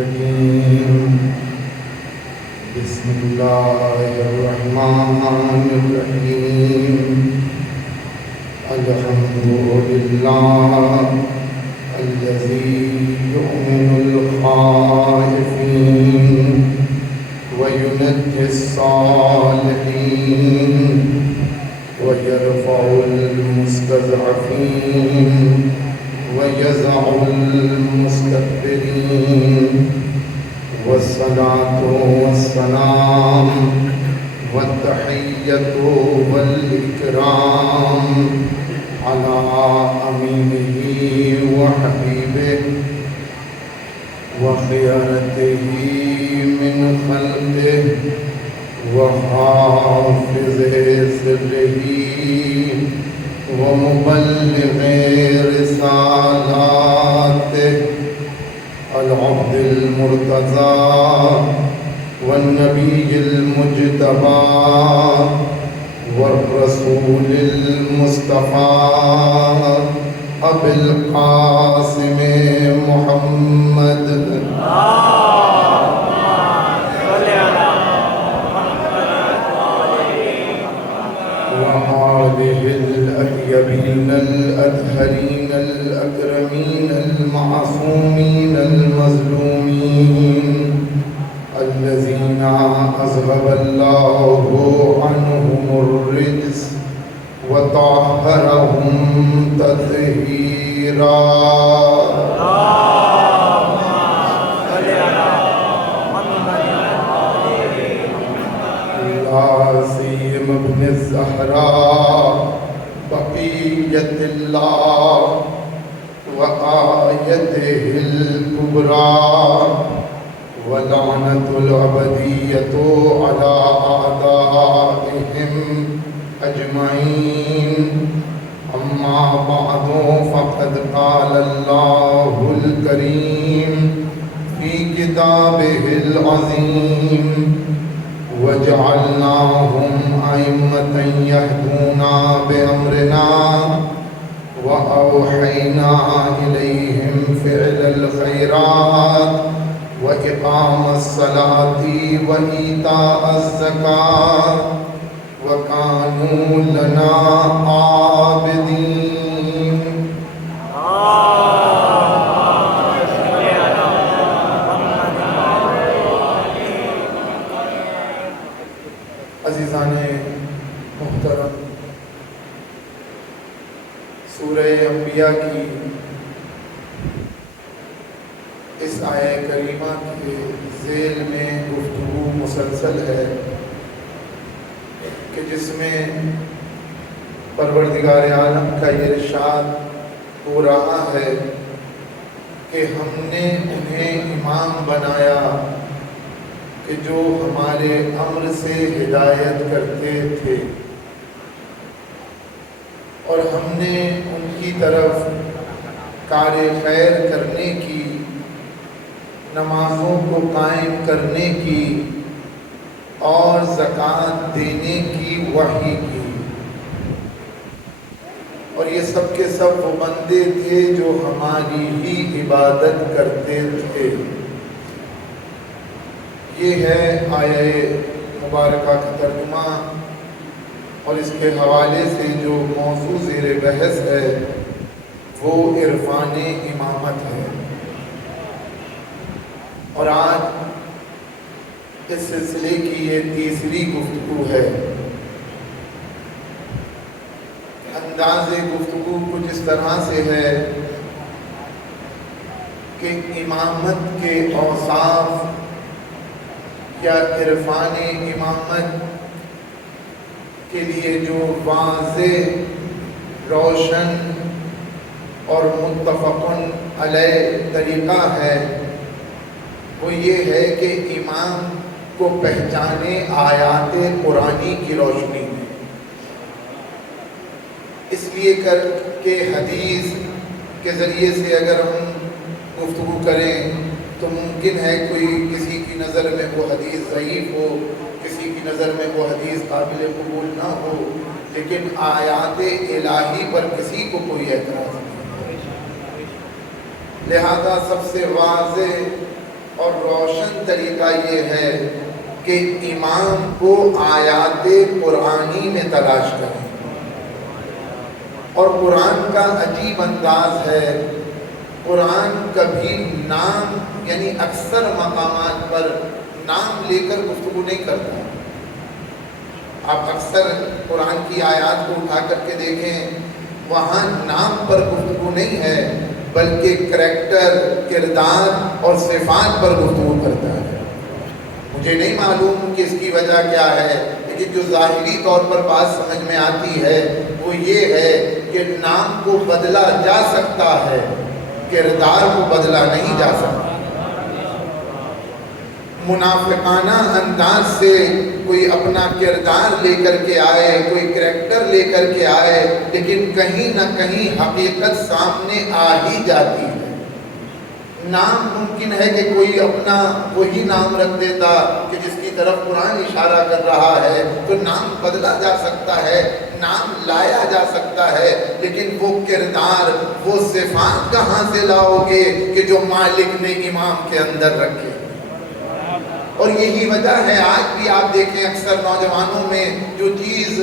الرجيم بسم الله الرحمن الرحيم الحمد لله الذي يؤمن الخائفين وينجي الصالحين ويرفع المستضعفين ويزع المستكبرين والصلاة والسلام والتحية والإكرام على أمينه وحبيبه وخيرته من خلقه وحافظ سره ومبلغ رسالاته العبد المرتضى والنبي المجتبى والرسول المصطفى أبي القاسم محمد وآله الأطيبين الأطهرين الأكرمين المعصومين المظلومين الذين أذهب الله عنهم الرجس وطهرهم تطهيرا. سيما ابن الزهراء بقية الله وآيته الكبرى ولعنة الأبدية على أعدائهم أجمعين. أما بعد فقد قال الله الكريم في كتابه العظيم وجعلناهم أئمة يهدون بأمرنا وأوحينا إليهم فعل الخيرات وإقام الصلاة وإيتاء الزكاة وكانوا لنا عابدين. عزیزان محترم، سورہ انبیاء کی اس آیہ کریمہ کے ذیل میں گفتگو مسلسل ہے کہ جس میں پروردگار عالم کا یہ ارشاد ہو رہا ہے کہ ہم نے انہیں امام بنایا کہ جو ہمارے امر سے ہدایت کرتے تھے، اور ہم نے ان کی طرف کار خیر کرنے کی، نمازوں کو قائم کرنے کی اور زکوٰۃ دینے کی وحی کی. اور یہ سب کے سب وہ بندے تھے جو ہماری ہی عبادت کرتے تھے. یہ ہے آیہ مبارکہ کا ترجمہ، اور اس کے حوالے سے جو موضوع زیر بحث ہے وہ عرفان امامت ہے. اور آج اس سلسلے کی یہ تیسری گفتگو ہے. انداز گفتگو کچھ اس طرح سے ہے کہ امامت کے اوصاف یا عرفان امامت کے لیے جو واضح، روشن اور متفق علیہ طریقہ ہے وہ یہ ہے کہ امام کو پہچانے آیات قرآنی کی روشنی میں. اس لیے کر کے حدیث کے ذریعے سے اگر ہم گفتگو کریں تو ممکن ہے کوئی کسی کی نظر میں وہ حدیث ضعیف ہو، کسی کی نظر میں وہ حدیث قابل قبول نہ ہو، لیکن آیات الہی پر کسی کو کوئی اعتراض نہیں. لہذا سب سے واضح اور روشن طریقہ یہ ہے کہ امام کو آیات قرآنی میں تلاش کریں. اور قرآن کا عجیب انداز ہے، قرآن کبھی نام یعنی اکثر مقامات پر نام لے کر گفتگو نہیں کرتا. آپ اکثر قرآن کی آیات کو اٹھا کر کے دیکھیں، وہاں نام پر گفتگو نہیں ہے بلکہ کریکٹر، کردار اور صفات پر گفتگو کرتا ہے. مجھے نہیں معلوم کہ اس کی وجہ کیا ہے، لیکن جو ظاہری طور پر بات سمجھ میں آتی ہے وہ یہ ہے کہ نام کو بدلا جا سکتا ہے، کردار کو بدلا نہیں جا سکتا. منافقانہ انداز سے کوئی اپنا کردار لے کر کے آئے، کوئی کریکٹر لے کر کے آئے، لیکن کہیں نہ کہیں حقیقت سامنے آ ہی جاتی ہے. نام ممکن ہے کہ کوئی اپنا وہی نام رکھ دیتا کہ جس کی طرف قرآن اشارہ کر رہا ہے، تو نام بدلا جا سکتا ہے، نام لایا جا سکتا ہے، لیکن وہ کردار، وہ صفات کہاں سے لاؤ گے کہ جو مالک نے امام کے اندر رکھے. اور یہی وجہ ہے آج بھی آپ دیکھیں اکثر نوجوانوں میں جو چیز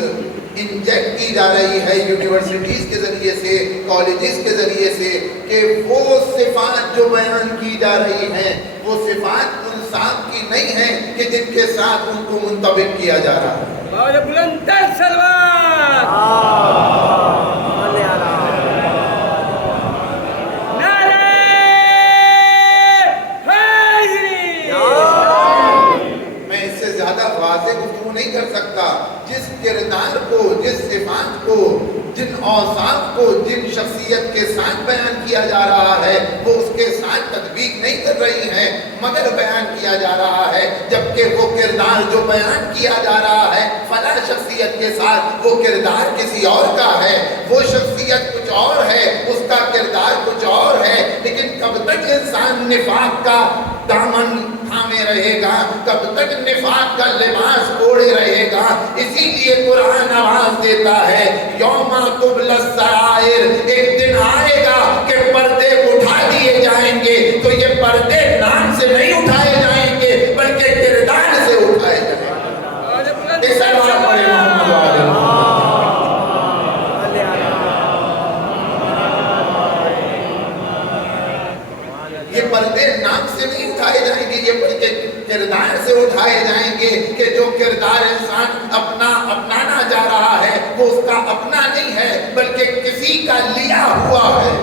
انجیکٹ کی جا رہی ہے یونیورسٹیز کے ذریعے سے، کالجز کے ذریعے سے، کہ وہ صفات جو بیان کی جا رہی ہیں وہ صفات ان صاحب کی نہیں ہیں کہ جن کے ساتھ ان کو منطبق کیا جا رہا ہے. گفتگو نہیں کر سکتا. جس کردار کو، جس صفات کو، جن اوصاف کو، جن شخصیت کے ساتھ بیان کیا جا رہا ہے وہ اس کے ساتھ تطبیق نہیں کر رہی ہیں مگر بیان کیا جا رہا ہے، جبکہ وہ کردار جو بیان کیا جا رہا ہے فلاں شخصیت کے ساتھ وہ کردار کسی اور کا ہے، وہ شخصیت کچھ اور ہے، اس کا کردار کچھ اور ہے. لیکن کب تک انسان نفاق کا دامن تھامے رہے گا، کب تک نفاق کا لباس اوڑھے رہے گا. اسی لیے قرآن آواز دیتا ہے یوم تبلی السرائر، ایک دن آئے گا کہ پردے اٹھا دیے جائیں گے. تو یہ پردے نام سے نہیں اٹھائے جائیں گے بلکہ کردار سے اٹھائے جائیں گے. اس سلام پڑھے محمد علیہ. یہ پردے نام سے نہیں اٹھائے جائیں گے، یہ بلکہ کردار سے اٹھائے جائیں گے کہ جو کردار انسان اپنانا جا رہا ہے وہ اس کا اپنا نہیں ہے بلکہ کسی کا لیا ہوا ہے.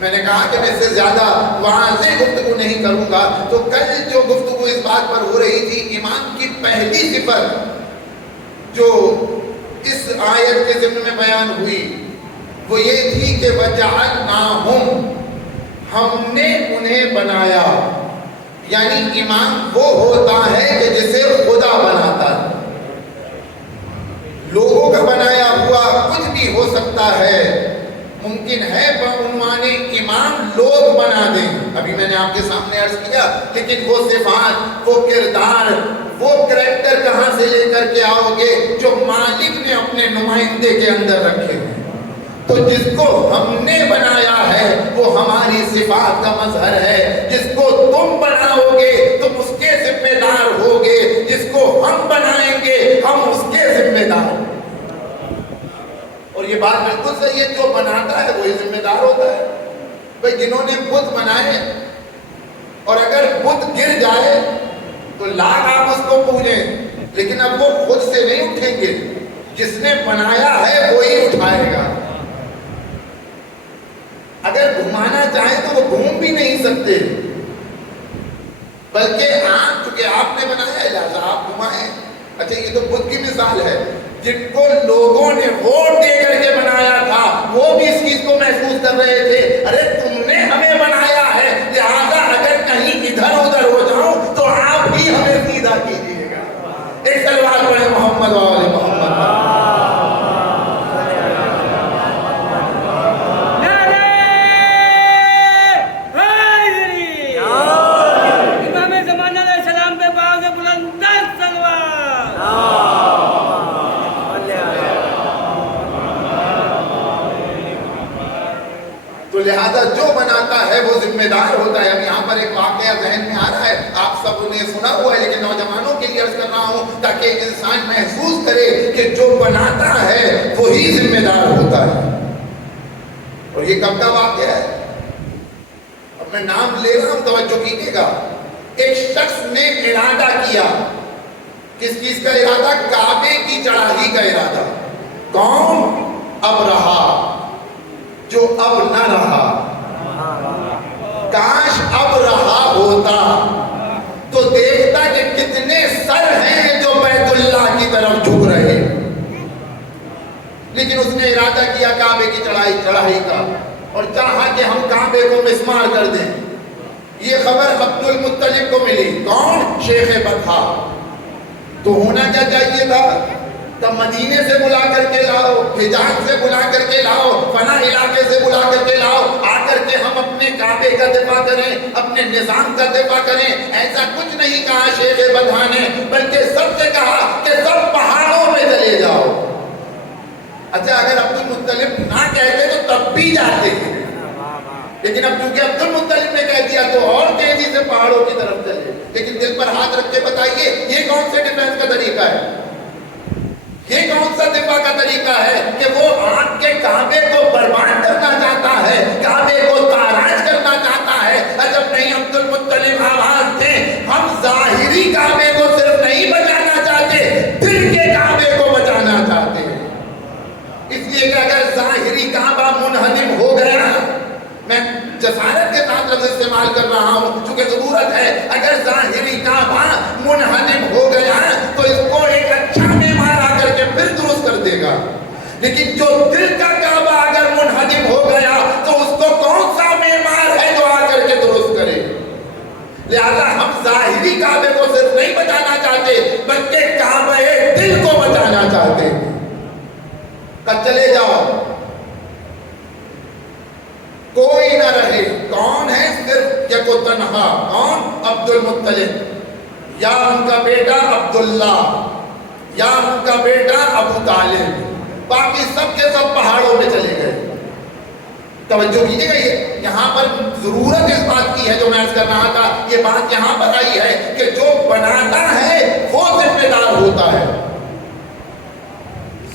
میں نے کہا کہ میں اس سے زیادہ واضح گفتگو نہیں کروں گا. تو کل جو گفتگو اس بات پر ہو رہی تھی، ایمان کی پہلی صفت جو اس آیت کے ضمن میں بیان ہوئی وہ یہ تھی کہ وَجَعَلْنَاهُمْ، ہم نے انہیں بنایا. یعنی امام وہ ہوتا ہے کہ جسے خدا بناتا ہے. لوگوں کا بنایا ہوا کچھ بھی ہو سکتا ہے، ممکن ہے بعنوان امام لوگ بنا دیں، ابھی میں نے آپ کے سامنے عرض کیا، لیکن وہ صفات، وہ کردار، وہ کریکٹر کہاں سے لے کر کے آؤ گے جو مالک نے اپنے نمائندے کے اندر رکھے ہیں. تو جس کو ہم نے بنایا ہے وہ ہماری صفات کا مظہر ہے. جس کو تم بناؤ گے تم اس کے ذمہ دار ہوگے، جس کو ہم بنائیں گے ہم اس کے ذمہ دار. اور یہ بات بالکل صحیح ہے، جو بناتا ہے وہی ذمہ دار ہوتا ہے. بھائی جنہوں نے بت بنائے اور اگر بت گر جائے تو لاکھ آپ اس کو پوجیں، لیکن اب وہ خود سے نہیں اٹھیں گے، جس نے بنایا ہے وہی اٹھائے گا. اگر گھمانا چاہیں تو وہ گھوم بھی نہیں سکتے، بلکہ آپ چونکہ آپ نے بنایا ہے لہذا آپ گھمائیں. اچھا یہ تو بت کی مثال ہے. جن کو لوگوں نے ووٹ دے کر کے بنایا تھا وہ بھی اس چیز کو محسوس کر رہے تھے، ارے تم نے ہمیں بنایا ہے لہذا اگر کہیں ادھر ادھر ہو جاؤں تو آپ بھی ہمیں سیدھا کیجیے گا. ایک سلوات پڑھے محمد وآل محمد. لہذا جو بناتا ہے ذمہ دار ہوتا ہے. اب یہاں پر ایک واقعہ ذہن میں آ رہا ہے, آپ سب نے سنا ہوا ہے, لیکن نوجوانوں کے لیے عرض کر رہا ہوں تاکہ انسان محسوس کرے کہ جو بناتا ہے وہی ذمہ دار ہوتا ہے. اور یہ کب کا واقعہ ہے؟ اب میں نام لے رہا ہوں, توجہ کیجیے گا. ایک شخص نے ارادہ کیا. کس چیز کا ارادہ؟ کعبے کی چڑھائی کا ارادہ. کون؟ ابرہہ, جو اب نہ رہا. کاش اب رہا ہوتا تو دیکھتا کہ کتنے سر ہیں جو بیت اللہ کی طرف جھک رہے. لیکن اس نے ارادہ کیا کعبے کی چڑھائی کا, اور چاہا کہ ہم کعبے کو مسمار کر دیں. یہ خبر عبد المطلب کو ملی. کون؟ شیخ بطحا. تو ہونا کیا چاہیے تھا؟ تب مدینے سے بلا کر کے لاؤ, حجاز سے بلا کر کے لاؤ, فلاں علاقے سے بلا کر کے لاؤ, آ کر کے ہم اپنے کعبے کا دفاع کریں, اپنے نظام کا دفاع کریں. ایسا کچھ نہیں کہا شیخ بطحا نے, بلکہ سب سے کہا کہ سب پہاڑوں میں چلے جاؤ. اچھا, اگر عبد المطلب نہ کہتے تو تب بھی جاتے ہیں, لیکن اب چونکہ عبد المطلب نے کہہ دیا تو اور تیزی سے پہاڑوں کی طرف چلے. لیکن دل پر ہاتھ رکھ کے بتائیے, یہ کون سے ڈیفینس کا طریقہ ہے؟ یہ کون سا دفاع کا طریقہ ہے کہ وہ آپ کے کعبے کو برباد کرنا چاہتا ہے, کعبے کو تاراج کرنا چاہتا ہے؟ عجب نہیں, عبد المطلب آواز تھے, ہم ظاہری کعبے کو صرف نہیں بچانا چاہتے, دل کے کعبے کو بچانا چاہتے ہیں. اس لیے کہ اگر ظاہری کعبہ منہدم ہو گیا, میں جسارت کے ساتھ لفظ استعمال کر رہا ہوں چونکہ ضرورت ہے, اگر ظاہری کعبہ منہدم ہو گیا تو اس کو ایک اچھا معمار آ کر کے پھر درست کر دے گا. لیکن جو دل کا کعبہ اگر منہدم ہو گیا تو اس کو کون سا معمار ہے جو آ کر کے درست کرے؟ لہذا ہم ظاہری کعبے کو صرف نہیں بچانا چاہتے, بلکہ کعبہ دل کو بچانا چاہتے. کب چلے جاؤ, کوئی نہ رہے. کون ہے؟ صرف یک و تنہا. کون؟ عبد المطلب, یا ان کا بیٹا عبداللہ, یا ان کا بیٹا ابو طالب. باقی سب کے سب پہاڑوں میں چلے گئے. توجہ کیجیے گا, یہ یہاں پر ضرورت اس بات کی ہے جو میں عرض کر رہا تھا. یہ بات یہاں پر آئی ہے کہ جو بناتا ہے وہ ذمہ دار ہوتا ہے.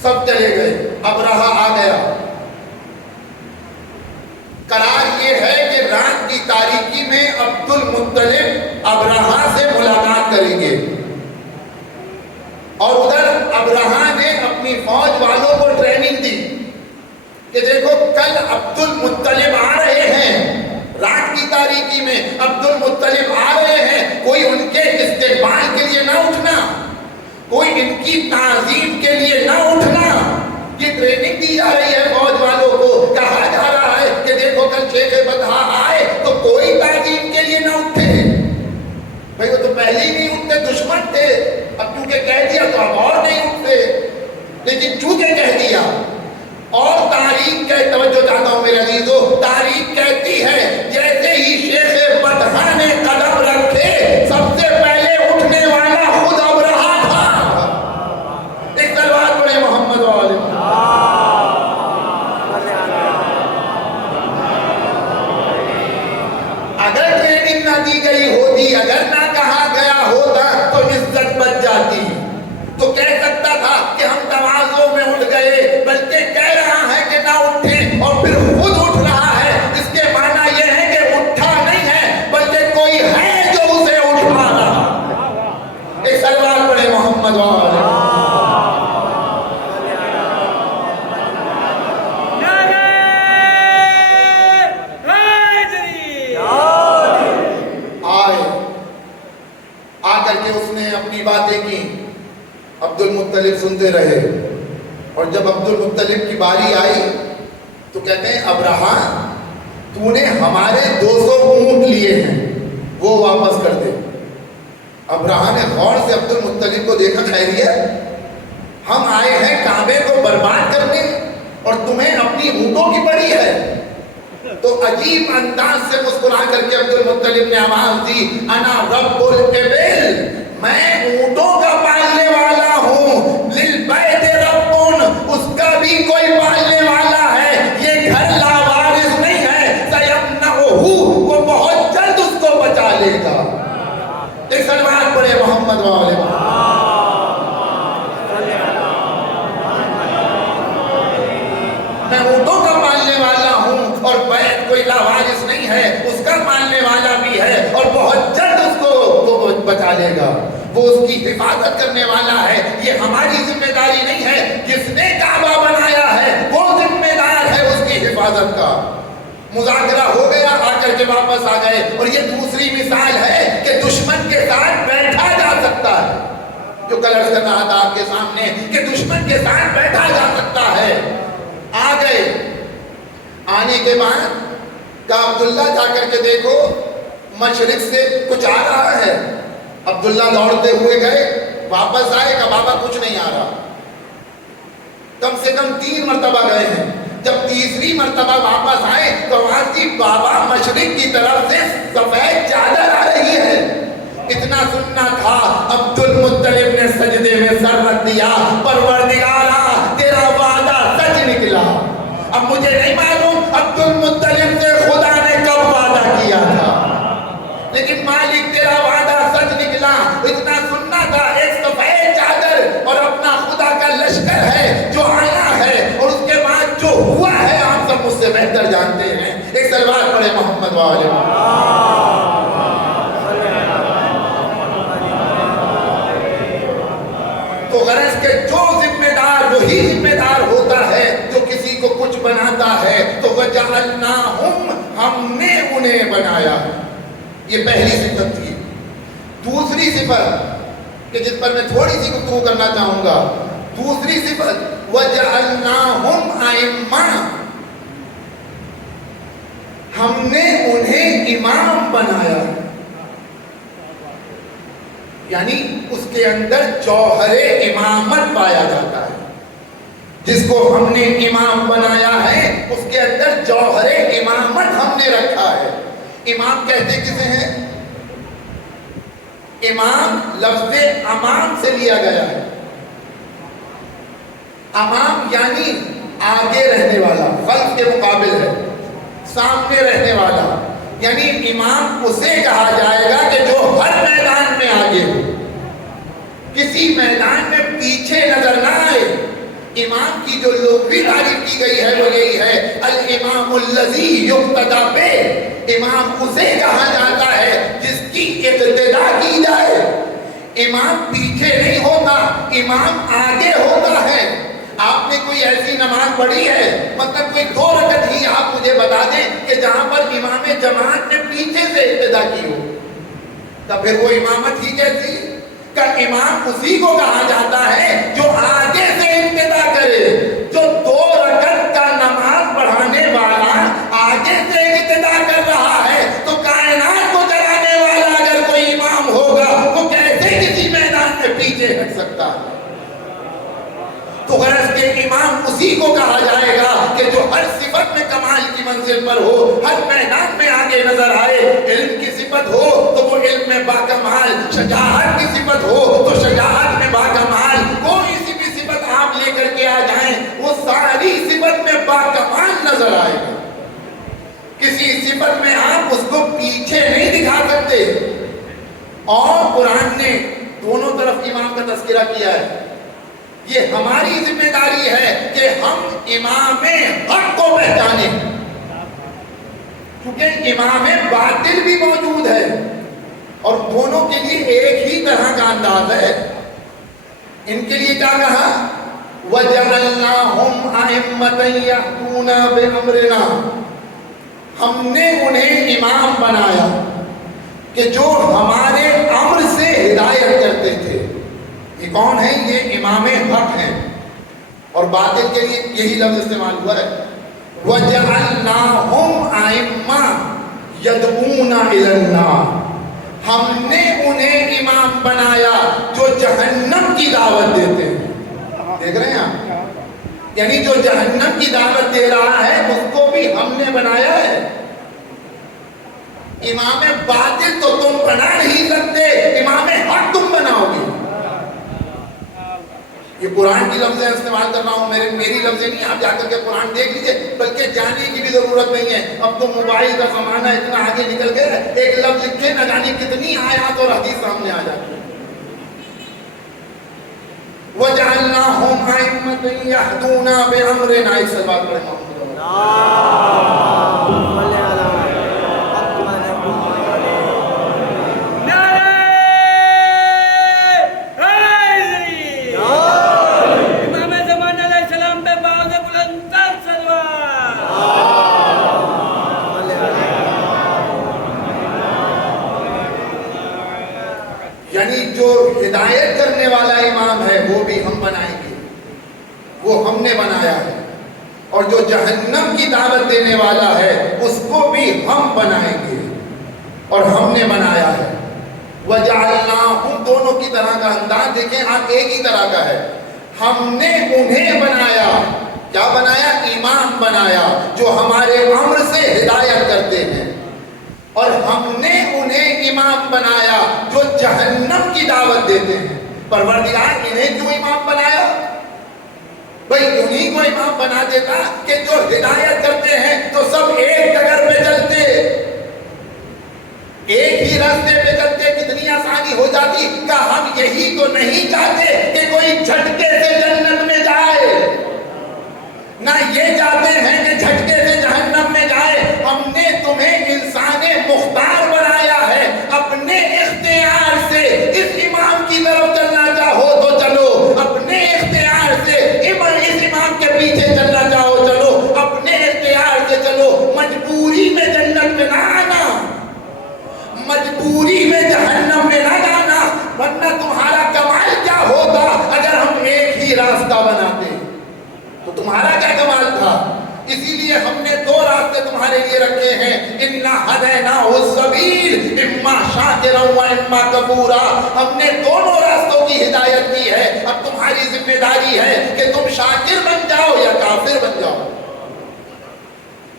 سب چلے گئے, ابرہہ آ گیا. قرار یہ ہے کہ رات کی تاریکی میں عبد المطلب ابرہہ سے ملاقات کریں گے, اور ادھر ابرہہ نے اپنی فوج والوں کو ٹریننگ دی کہ دیکھو کل عبد المطلب آ رہے ہیں, رات کی تاریکی میں عبد المطلب آ رہے ہیں, کوئی ان کے استقبال کے لیے نہ اٹھنا, کوئی ان کی تعظیم کے لیے نہ اٹھنا. یہ ٹریننگ دی جا رہی ہے فوج والوں کو. کہا جا رہا ہے کہ دیکھو کل شیخ بطحا آئے تو کوئی تعظیم کے لیے نہ اٹھے. بھائی وہ تو پہلے ہی نہیں اٹھتے, دشمن تھے, اب چونکہ کہہ دیا تو اب اور نہیں اٹھتے. لیکن چونکہ کہہ دیا, اور تاریخ کے توجہ چاہتا ہوں میرے عزیزو, تاریخ کہتی ہے جیسے ہی شیخ بطحا نے قدم رکھے سب سے پہلے اٹھنے والا خود ابرہہ تھا. ایک تلوار پڑے محمد والے. اگر ٹریننگ نہ دی گئی ہوتی, اگر نہ کہا گیا ہوتا تو عزت بچ جاتی. تو کہہ سکتا تھا کہ ہم تواضع میں اٹھ گئے, بلکہ کہہ رہا ہے کہ نہ اٹھے اور پھر خود اٹھ رہا ہے. اس کے معنی یہ ہے کہ اٹھا نہیں ہے بلکہ کوئی ہے جو اسے اٹھا رہا. ایک سلوات پڑھے محمد والے. اس نے اپنی باتیں کی, عبد المطلب سنتے رہے, اور جب عبد المطلب کی باری آئی تو کہتے ہیں ابرہہ تو نے ہمارے 200 اونٹ لیے ہیں, وہ واپس کر دے. ابرہہ نے غور سے عبد المطلب کو دیکھا, خیریت, ہم آئے ہیں کعبے کو برباد کرنے اور تمہیں اپنی اونٹوں کی پڑی ہے. تو عجیب انداز سے مسکرا کر کے عبد المطلب نے آواز دی, انا رب الابل, میں اونٹوں کا پالنے والا ہوں. للبیت رب, اس کا بھی کوئی پالنے والا ہے. یہ گھر لاوارث نہیں ہے. سیمنعہ, وہ بہت ڈالے گا، وہ اس کی حفاظت کرنے والا ہے. یہ ہماری ذمہ داری نہیں ہے. جس نے کعبہ بنایا ہے وہ ذمہ دار ہے اس کی حفاظت کا. مذاکرہ ہو گیا، آ کر کے واپس آ گئے. اور یہ دوسری مثال ہے کہ دشمن کے ساتھ بیٹھا جا سکتا ہے، جو کل عرض کر رہا تھا آپ کے سامنے کہ دشمن کے ساتھ بیٹھا جا سکتا ہے. آ گئے، آنے کے بعد کہا عبداللہ جا کر کے دیکھو مشرق سے کچھ آ رہا ہے. عبداللہ دوڑتے ہوئے گئے، واپس آئے، کہا بابا کچھ نہیں آ رہا. کم سے کم 3 مرتبہ گئے ہیں. جب تیسری مرتبہ واپس آئے تو وہاں کی بابا مشرق کی طرف سے سفید چادر آ رہی ہے. اتنا سننا تھا، عبد المطلب نے سجدے میں سر رکھ دیا، پروردگارا تیرا وعدہ سچ نکلا. اب مجھے نہیں معلوم عبد المطلب سے خدا نے کب وعدہ کیا تھا، لیکن مالک تیرا وعدہ سچ نکلا. اتنا سننا تھا، ایک سفید چادر اور اپنا خدا کا لشکر ہے جو آیا ہے، اور اس کے بعد جو ہوا ہے آپ سب مجھ سے بہتر جانتے ہیں. ایک سلوات پڑھے محمد والے. تو غرض کہ جو ذمہ دار وہی ذمہ دار ہوتا ہے جو کسی کو کچھ بناتا ہے. تو وَجَعَلْنَاهُمْ، ہم نے انہیں بنایا. یہ پہلی صفت تھی. دوسری صفت کہ جس پر میں تھوڑی سی گفتگو کرنا چاہوں گا، دوسری صفت وَجَعَلْنَاهُمْ أَئِمَّةً، ہم نے انہیں امام بنایا. یعنی اس کے اندر جوہر امامت پایا جاتا ہے. جس کو ہم نے امام بنایا ہے اس کے اندر جوہر امامت ہم نے رکھا ہے. امام کہتے کسے ہیں؟ امام لفظ امام سے لیا گیا ہے. امام یعنی آگے رہنے والا، خلف کے مقابل ہے، سامنے رہنے والا. یعنی امام اسے کہا جائے گا کہ جو ہر میدان میں آگے ہو، کسی میدان میں پیچھے نظر نہ آئے. امام کی جو لغوی تعریف کی گئی ہے وہ یہی ہے، الامام الذی یقتدی بہ. امام اسے کہا جاتا ہے جس کی اقتدا کی جائے. امام پیچھے نہیں ہوتا، امام آگے ہوتا ہے. آپ نے کوئی ایسی نماز پڑھی ہے، مطلب کوئی 2 رکعت ہی آپ مجھے بتا دیں کہ جہاں پر امام جماعت نے پیچھے سے ابتدا کی ہو، تو پھر وہ امامت ہی کیسی؟ کہ امام اسی کو کہا جاتا ہے جو آگے سے ابتدا کرے. جو 2 رکعت کا نماز پڑھانے والا آگے سے ابتدا کر رہا ہے تو کائنات کو چلانے والا اگر کوئی امام ہوگا وہ کیسے کسی میدان میں پیچھے ہٹ سکتا ہے؟ تو غرض کہ امام اسی کو کہا جائے گا کہ جو ہر صفت میں کمال کی منزل پر ہو، ہر میدان میں آگے نظر آئے. علم کی صفت ہو تو وہ علم میں باکمال، شجاعت کی صفت ہو تو شجاعت میں باکمال. کوئی سی بھی صفت آپ لے کر کے آ جائیں وہ ساری صفت میں باکمال نظر آئے گا. کسی صفت میں آپ اس کو پیچھے نہیں دکھا سکتے. اور قرآن نے دونوں طرف امام کا تذکرہ کیا ہے. یہ ہماری ذمہ داری ہے کہ ہم امام حق کو پہچانیں، کیونکہ امام باطل بھی موجود ہے اور دونوں کے لیے ایک ہی طرح کا انداز ہے. ان کے لیے کیا کہا؟ وَجَعَلْنَاهُمْ أَئِمَّةً يَهْدُونَ بِأَمْرِنَا، ہم نے انہیں امام بنایا کہ جو ہمارے امر سے ہدایت کرتے تھے. یہ کون ہے؟ یہ امام حق ہیں. اور باطل کے لیے یہی لفظ استعمال ہوا ہے، وَجَعَلْنَاهُمْ أَئِمَّةً يَدْعُونَ إِلَى النَّارِ، ہم نے انہیں امام بنایا جو جہنم کی دعوت دیتے ہیں. دیکھ رہے ہیں آپ؟ یعنی جو جہنم کی دعوت دے رہا ہے اس کو بھی ہم نے بنایا ہے. امام باطل تو تم بنا نہیں سکتے، امام حق تم بناؤ گے. یہ قرآن کی لفظیں استعمال کر رہا ہوں، میری لفظیں نہیں. آپ جا کر کے قرآن دیکھ لیجئے، بلکہ جانے کی بھی ضرورت نہیں ہے. اب تو موبائل کا زمانہ اتنا آگے نکل گیا، ایک لفظ لکھے نہ جانے کتنی آیات اور حدیث سامنے آ جاتی ہے. وَجَعَلْنَاهُمْ أَئِمَّةً يَهْدُونَ بِأَمْرِنَا. ایک سلوات پڑھیں محمد. یعنی جو ہدایت کرنے والا امام ہے وہ بھی ہم بنائیں گے، وہ ہم نے بنایا ہے، اور جو جہنم کی دعوت دینے والا ہے اس کو بھی ہم بنائیں گے اور ہم نے بنایا ہے۔ وَجَعَلْنَاهُمْ دونوں کی طرح کا انداز دیکھیں، آپ ایک ہی طرح کا ہے۔ ہم نے انہیں بنایا، کیا بنایا؟ امام بنایا، جو ہمارے امر سے ہدایت کرتے ہیں، اور ہم نے انہیں امام بنایا جو جہنم کی دعوت دیتے ہیں۔ پروردگار انہیں کیوں امام بنایا؟ بھئی انہیں کو امام بنا دیتا کہ جو ہدایت کرتے ہیں تو سب ایک ڈگر پہ چلتے، ایک ہی راستے پہ چلتے، کتنی آسانی ہو جاتی۔ کہ ہم یہی تو نہیں چاہتے کہ کوئی جھٹکے سے جنت میں جائے، نہ یہ چاہتے ہیں کہ جھٹکے سے جہنم میں جائے۔ ہم نے تمہیں انسان مختار بنایا ہے، اپنے اختیار سے اس امام کی طرف چلنا چاہو تو چلو، اپنے اختیار سے اس امام کے پیچھے چلنا چاہو چلو، اپنے اختیار سے چلو، مجبوری میں جنت میں نہ آنا، مجبوری میں جہنم میں نہ جانا، ورنہ تمہارا کمال کیا ہوتا اگر ہم ایک ہی راستہ بناتے؟ تو تمہارا کیا کمال تھا؟ اسی لیے ہم نے دو راستے تمہارے لیے رکھے ہیں، اِنَّا هَدَيْنَاهُ السَّبِيلَ إِمَّا شَاكِرًا وَإِمَّا كَفُورًا۔ ہم نے دونوں راستوں کی ہدایت کی ہے، اب تمہاری ذمہ داری ہے کہ تم شاکر بن جاؤ یا کافر بن جاؤ۔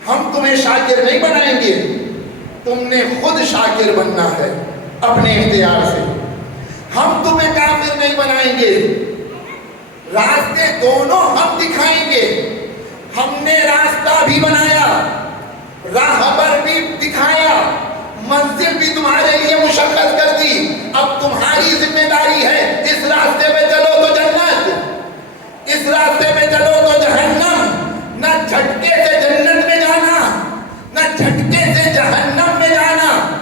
ہم تمہیں شاکر نہیں بنائیں گے، تم نے خود شاکر بننا ہے اپنے اختیار سے، ہم تمہیں کافر نہیں بنائیں گے۔ راستے دونوں ہم دکھائیں گے، ہم نے راستہ بھی بنایا، راہبر بھی دکھایا، منزل بھی تمہارے لیے مشخص کر دی، اب تمہاری ذمہ داری ہے اس راستے پہ چلو تو جنت، اس راستے پہ چلو تو جہنم، نہ جھٹکے سے جنت میں جانا نہ جھٹکے سے جہنم میں جانا،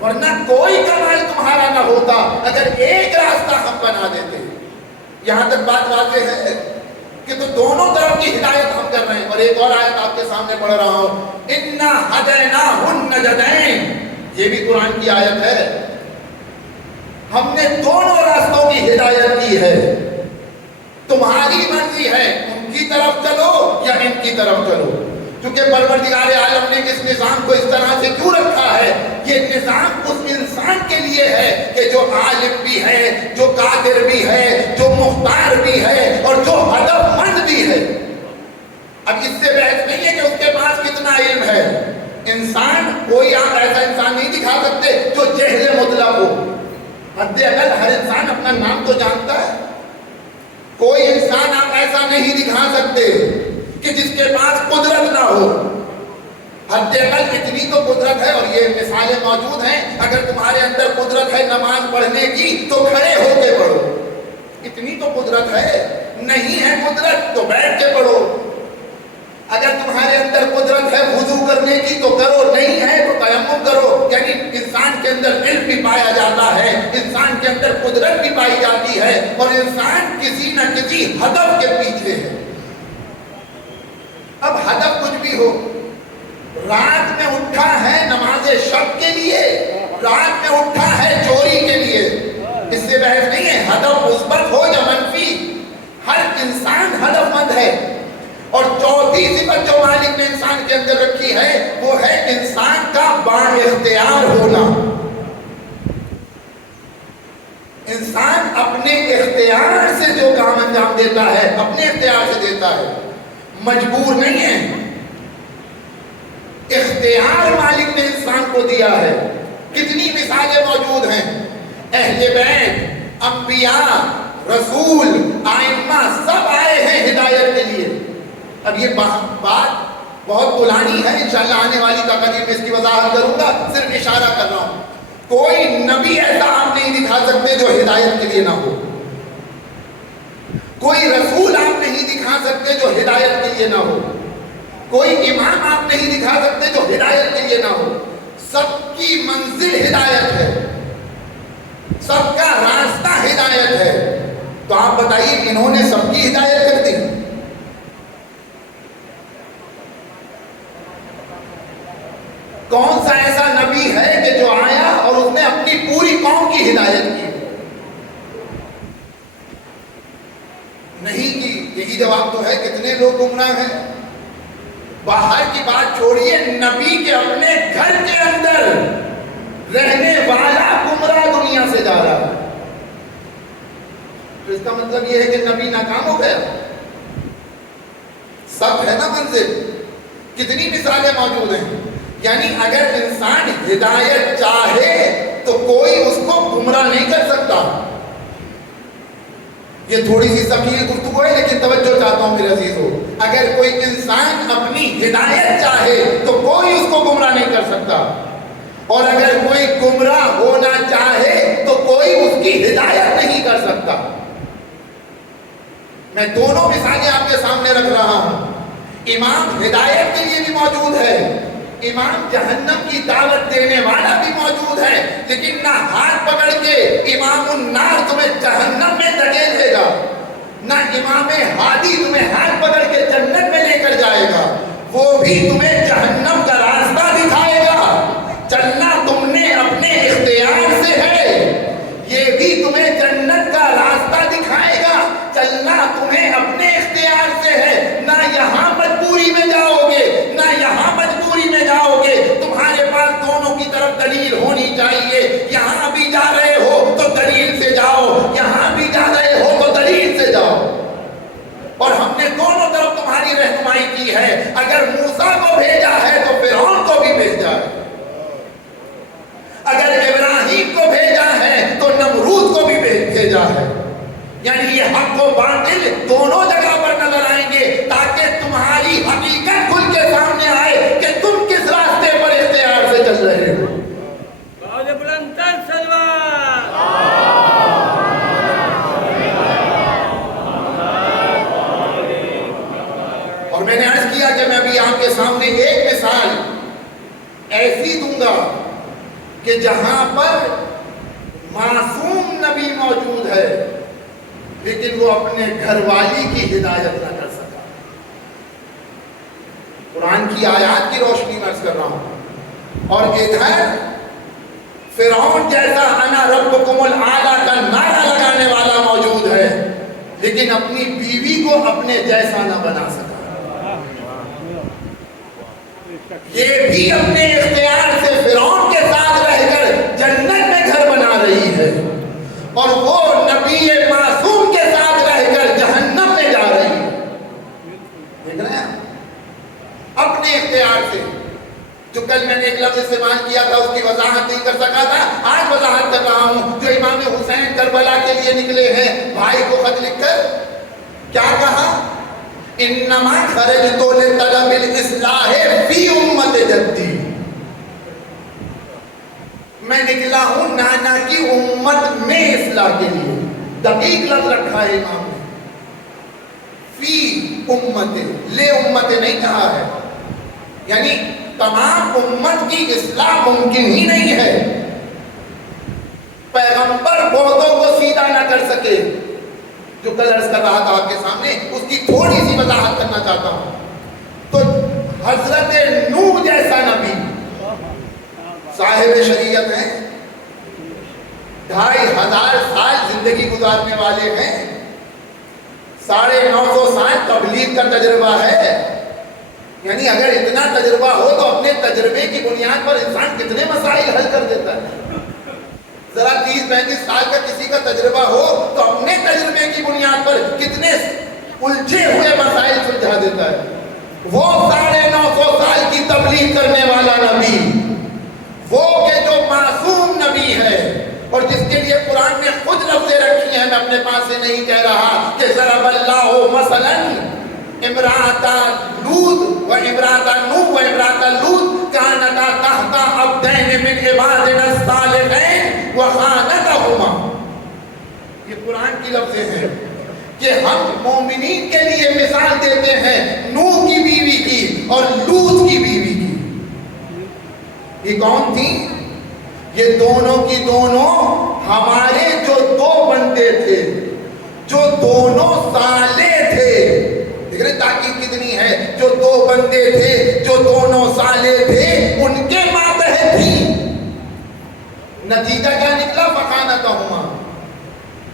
ورنہ کوئی کمال تمہارا نہ ہوتا اگر ایک راستہ ہم بنا دیتے۔ یہاں تک بات واضح ہے کہ تو دونوں طرف کی ہدایت ہم کر رہے ہیں۔ اور ایک اور آیت آپ کے سامنے پڑھ رہا ہوں، اِنَّا هَدَيْنَاهُ النَّجْدَيْنِ، یہ بھی قرآن کی آیت ہے۔ ہم نے دونوں راستوں کی ہدایت کی ہے، تمہاری مرضی ہے ان کی طرف چلو یا ان کی طرف چلو۔ کیونکہ پروردگار عالم نے اس نظام کو اس طرح سے کیوں رکھا ہے؟ یہ نظام اس انسان کے لیے ہے کہ جو عالم بھی ہے، جو قادر بھی ہے، جو مختار بھی ہے اور جو ہدف مند بھی ہے۔ اب اس سے بحث نہیں ہے کہ اس کے پاس کتنا علم ہے، انسان کوئی آپ ایسا انسان نہیں دکھا سکتے جو جہل مطلق ہو۔ حد اقل ہر انسان اپنا نام تو جانتا ہے، کوئی انسان آپ ایسا نہیں دکھا سکتے کہ جس کے پاس قدرت نہ ہو۔ حد اقل اتنی تو قدرت ہے، اور یہ مثالیں موجود ہیں، اگر تمہارے اندر قدرت ہے نماز پڑھنے کی تو کھڑے ہو کے پڑھو، اتنی تو قدرت ہے۔ نہیں ہے قدرت تو بیٹھ کے پڑھو۔ اگر تمہارے اندر قدرت ہے وضو کرنے کی تو کرو، نہیں ہے تو تیمم کرو۔ یعنی انسان کے اندر علم بھی پایا جاتا ہے، انسان کے اندر قدرت بھی پائی جاتی ہے، اور انسان کسی نہ کسی ہدف کے پیچھے ہے۔ اب ہدف کچھ بھی ہو، رات میں اٹھا ہے نماز شب کے لیے، رات میں اٹھا ہے چوری کے لیے، اس سے بحث نہیں ہے۔ ہدف مثبت ہو یا منفی، ہر انسان ہدف مند ہے۔ اور چوتھی صفت جو مالک نے انسان کے اندر رکھی ہے وہ ہے انسان کا با اختیار ہونا۔ انسان اپنے اختیار سے جو کام انجام دیتا ہے اپنے اختیار سے دیتا ہے، مجبور نہیں ہے۔ اختیار مالک نے انسان کو دیا ہے۔ کتنی مثالیں موجود ہیں، اہل بیت، انبیاء، رسول، ائمہ سب آئے ہیں ہدایت کے لیے۔ اب یہ بات بہت پرانی ہے، انشاءاللہ آنے والی تقریر میں اس کی وضاحت کروں گا، صرف اشارہ کر رہا ہوں۔ کوئی نبی ایسا آپ نہیں دکھا سکتے جو ہدایت کے لیے نہ ہو، کوئی رسول آپ نہیں دکھا سکتے جو ہدایت کے لیے نہ ہو، کوئی امام آپ نہیں دکھا سکتے جو ہدایت کے لیے نہ ہو۔ سب کی منزل ہدایت ہے، سب کا راستہ ہدایت ہے۔ تو آپ بتائیے انہوں نے سب کی ہدایت کر دی؟ کون سا ایسا نبی ہے کہ جو آیا اور اس نے اپنی پوری قوم کی ہدایت کی؟ یہی جواب تو ہے. کتنے لوگ گمراہ ہیں. باہر کی بات چھوڑیے, نبی کے اپنے گھر کے اندر رہنے والا گمراہ دنیا سے جا رہا ہے. تو اس کا مطلب یہ ہے کہ نبی ناکام ہو گیا. سب ہے نا منزل. کتنی مثالیں موجود ہیں. یعنی اگر انسان ہدایت چاہے تو کوئی اس کو گمراہ نہیں کر سکتا. یہ تھوڑی سی ثقیل گفتگو ہے لیکن توجہ چاہتا ہوں میرے عزیزو. اگر کوئی انسان اپنی ہدایت چاہے تو کوئی اس کو گمراہ نہیں کر سکتا, اور اگر کوئی گمراہ ہونا چاہے تو کوئی اس کی ہدایت نہیں کر سکتا. میں دونوں مثالیں آپ کے سامنے رکھ رہا ہوں. امام ہدایت کے لیے بھی موجود ہے, امام جہنم کی دعوت دینے والا بھی موجود ہے, لیکن نہ ہاتھ پکڑ کے امام النار تمہیں جہنم میں دھکیل دے گا, نہ امام ہادی تمہیں ہاتھ پکڑ کے جنت میں لے کر جائے گا. وہ بھی تمہیں جہنم کا راستہ دکھائے گا. چلنا تم نے اپنے اختیار سے ہے, یہ بھی تمہیں جنت کا راستہ دکھائے گا. چلنا تمہیں اپنے اختیار سے ہے, نہ یہاں مجبوری میں جاؤ گے نہ یہاں مجبوری میں جاؤ گے. تمہارے پاس دونوں کی طرف دلیل ہونی چاہیے. یہاں بھی جا رہے ہو تو دلیل سے جاؤ, یہاں بھی جا رہے ہو تو دلیل سے جاؤ. اور ہم نے دونوں طرف تمہاری رہنمائی کی ہے. اگر موسیٰ کو بھیجا ہے تو فرعون کو بھی بھیجا ہے, اگر ابراہیم کو بھیجا ہے تو نمرود کو بھی بھیجا ہے. یعنی یہ حق و باطل دونوں جگہ پر نظر آئیں گے تاکہ تمہاری حقیقت کھل کے سامنے آئے کہ تم کس راستے پر اختیار سے چل رہے ہو. اور میں نے عرض کیا کہ میں ابھی آپ کے سامنے ایک مثال ایسی دوں گا کہ جہاں پر معصوم نبی موجود ہے لیکن وہ اپنے گھر والی کی ہدایت نہ کر سکا. قرآن کی آیات کی روشنی میں عرض کر رہا ہوں. اور ادھر فرعون جیسا انا ربکم الاعلی کا نعرہ لگانے والا موجود ہے لیکن اپنی بیوی کو اپنے جیسا نہ بنا سکا. یہ بھی اپنے اختیار سے فرعون کے ساتھ رہ کر جنت میں گھر بنا رہی ہے, اور وہ نبی معصوم کے ساتھ رہ کر جہنم میں جا رہی ہے. دیکھ رہے ہیں اپنے اختیار سے. جو کل میں نے ایک لفظ استعمال کیا تھا اس کی وضاحت نہیں کر سکا تھا, آج وضاحت کر رہا ہوں. جو امام حسین کربلا کے لیے نکلے ہیں, بھائی کو خط لکھ کر کیا کہا, انما خرجت لطلب الاصلاح فی امت جدی, میں نکلا ہوں نانا کی امت میں اصلاح کے لیے. دقیق لفظ رکھا ہے امام نے, فی امت, لے امت نہیں کہا ہے. یعنی تمام امت کی اصلاح ممکن ہی نہیں ہے. پیغمبر بہتوں کو سیدھا نہ کر سکے. جو کل عرض کر رہا تھا آپ کے سامنے, اس کی تھوڑی سی وضاحت کرنا چاہتا ہوں. تو حضرت نوح جیسا نبی صاحب شریعت ہیں, 2500 سال زندگی گزارنے والے ہیں, 950 سال تبلیغ کا تجربہ ہے. یعنی اگر اتنا تجربہ ہو تو اپنے تجربے کی بنیاد پر انسان کتنے مسائل حل کر دیتا ہے. ذرا 30-35 سال کا کسی کا تجربہ ہو تو اپنے تجربے کی بنیاد پر کتنے الجھے ہوئے مسائل سلجھا دیتا ہے. وہ 950 سال کی تبلیغ کرنے والا نبی, وہ کہ جو معصوم نبی ہے, اور جس کے لیے قرآن نے خود لفظیں رکھی ہیں, میں اپنے پاس سے نہیں کہہ رہا, کہ ضرب اللہ مثلا امرأۃ لوط و امرأۃ نوح و امرأۃ لوط کانتا تحت عبدین من عبادنا الصالحین وخانتہما. یہ قرآن کی لفظیں ہیں کہ ہم مومنین کے لیے مثال دیتے ہیں نوح کی بیوی کی اور لوط کی بیوی کی. یہ کون تھی؟ یہ دونوں کی دونوں ہمارے جو 2 بندے تھے, جو دونوں صالح تھے. دیکھ رہے تاکید کتنی ہے, جو 2 بندے تھے جو دونوں صالح تھے, ان کے ماتحت تھی. نتیجہ کیا نکلا؟ فخانتہما,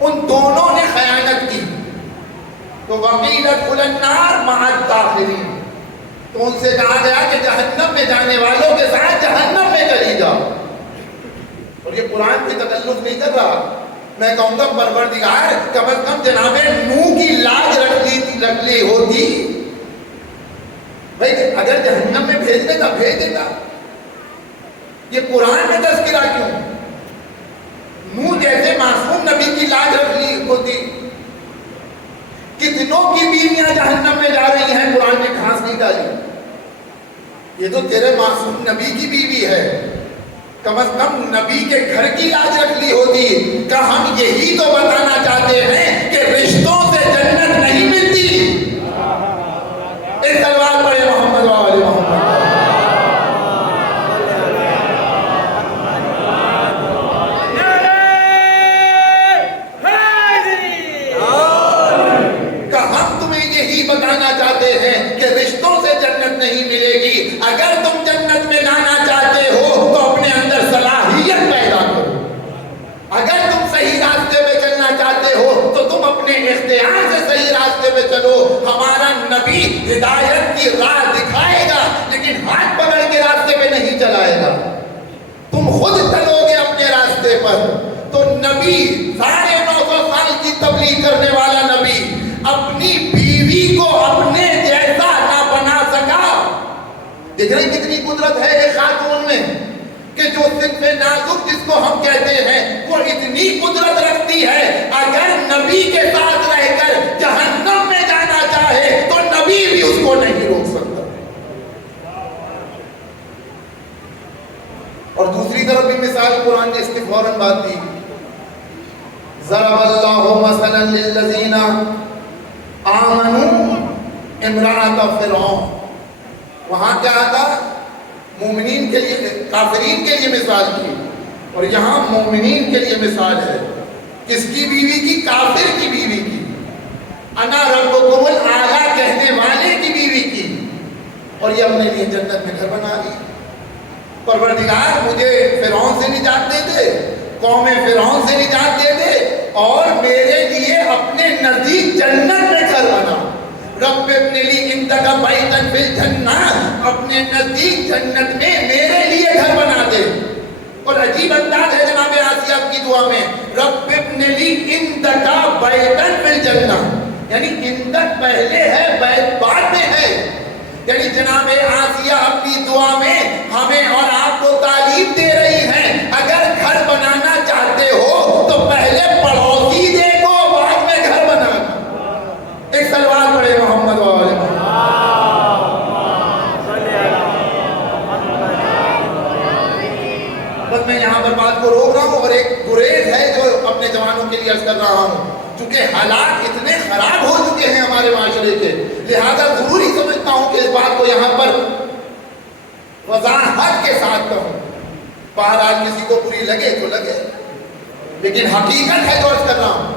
ان دونوں نے خیانت کی. تو وقیل ادخلوا النار مع الداخلین، تو ان سے کہا گیا کہ جہنم میں جانے والوں کے ساتھ جہنم میں چلی جاؤ. اور یہ قرآن کوئی تکلف نہیں کر رہا. میں کہوں گا پروردگار کم از کم جناب نوح کی لاج رکھ لی ہوتی بھائی، اگر جہنم میں بھیج دیتا بھیج دیتا. یہ قرآن میں تذکرہ کیوں؟ نوح جیسے معصوم نبی کی لاج رکھ لی ہوتی. کتنوں کی بیویاں جہنم میں جا رہی ہیں، قرآن نے گھاس نہیں ڈالی. یہ تو تیرے معصوم نبی کی بیوی ہے، کم از کم نبی کے گھر کی لاج رکھ لی ہوتی. کہ ہم یہی تو بتانا چاہتے ہیں کہ رشتوں سے جنت نہیں ملتی. ایک سلوات پڑھے محمد و آل محمد. بتانا چاہتے ہیں کہ رشتوں سے جنت نہیں ملے گی. اگر تم جنت میں جانا چاہتے ہو تو اپنے اندر صلاحیت پیدا کرو. اگر تم صحیح راستے پہ چلنا چاہتے ہو تو تم اپنے اختیار سے صحیح راستے پہ چلو. ہمارا نبی ہدایت کی راہ دکھائے گا لیکن ہاتھ پکڑ کے راستے پہ نہیں چلائے گا. تم خود چلو گے اپنے راستے پر. تو نبی 950 سال کی تبلیغ کرنے والا نبی اپنی بیوی کو اپنے جیسا نہ بنا سکا. دیکھ رہے کتنی قدرت ہے ایک خاتون میں کہ جو صنف نازک جس کو ہم کہتے ہیں وہ اتنی قدرت رکھتی ہے. اگر نبی کے ساتھ رہ کر جہنم میں جانا چاہے تو نبی بھی اس کو نہیں روک سکتا. اور دوسری طرف بھی مثال قرآن نے اس کی فوراً بات دی. ضرب اللہ مثلا للذین آمنوا امرأۃ فرعون. وہاں کیا تھا؟ مومنین کے لیے، کافرین کے لیے مثال کی، اور یہاں مومنین کے لیے مثال ہے. کس کی بیوی کی؟ کافر کی بیوی کی. انا ربکم الاعلی کہنے والے کی بیوی کی. اور یہ اپنے لیے جنت میں گھر بنا لی. پروردگار مجھے فرعون سے نجات دے دے، قوم فرعون سے نجات دے دے، اور میرے لیے اپنے نزدیک جنت میں گھر بنا. رب ابن لی عندک بیتا فی الجنہ، اپنے نزدیک جنت میں میرے لیے گھر بنا دے. اور عجیب انداز ہے جناب آسیہ کی دعا میں، رب ابن لی عندک بیتا فی الجنہ، یعنی عندک پہلے ہے بیت بعد میں ہے. یعنی جناب آسیہ اپنی دعا میں ہمیں اور آپ کو تعلیم دے رہی ہیں اگر گھر بنانا چاہتے ہو تو پہلے پڑوسی دیکھو بعد میں گھر بنانا. ایک سلوات پڑھے محمد و آل محمد. بس میں یہاں پر بات کو روک رہا ہوں اور ایک گریز ہے جو اپنے جوانوں کے لیے عرض کر رہا ہوں. چونکہ حالات اتنے خراب ہو چکے ہیں ہمارے معاشرے کے، لہذا ضروری سمجھتا ہوں کہ اس بات کو یہاں پر وضاحت کے ساتھ کہوں. بہرحال کسی کو بری لگے تو لگے، لیکن حقیقت ہے جو عرض کر رہا ہوں.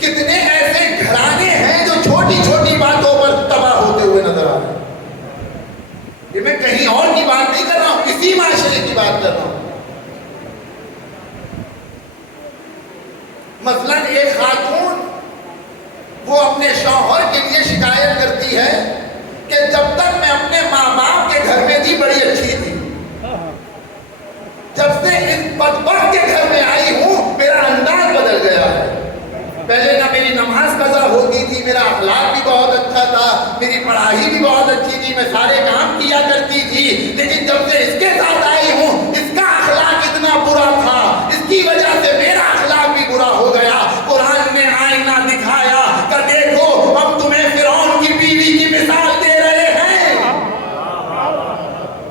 کتنے ایسے گھرانے ہیں جو چھوٹی چھوٹی باتوں پر تباہ ہوتے ہوئے نظر آ رہے ہیں. یہ میں کہیں اور کی بات نہیں کر رہا ہوں، اسی معاشرے کی بات کر رہا ہوں. مثلا ایک خاتون وہ اپنے شوہر کے لیے شکایت کرتی ہے کہ جب تک میں اپنے ماں باپ کے گھر میں تھی بڑی اچھی تھی، جب سے اس بدبخت کے گھر میں آئی ہوں میرا انداز بدل گیا ہے. پہلے نہ میری نماز قضا ہوتی تھی، میرا اخلاق بھی بہت اچھا تھا، میری پڑھائی بھی بہت اچھی تھی، میں سارے کام کیا کرتی تھی، لیکن جب سے اس کے ساتھ آئی ہوں اس کا اخلاق اتنا برا تھا، اس کی وجہ سے میرا اخلاق بھی برا ہو گیا. قرآن نے آئینہ دکھایا کہ دیکھو ہم تمہیں فرعون کی بیوی کی مثال دے رہے ہیں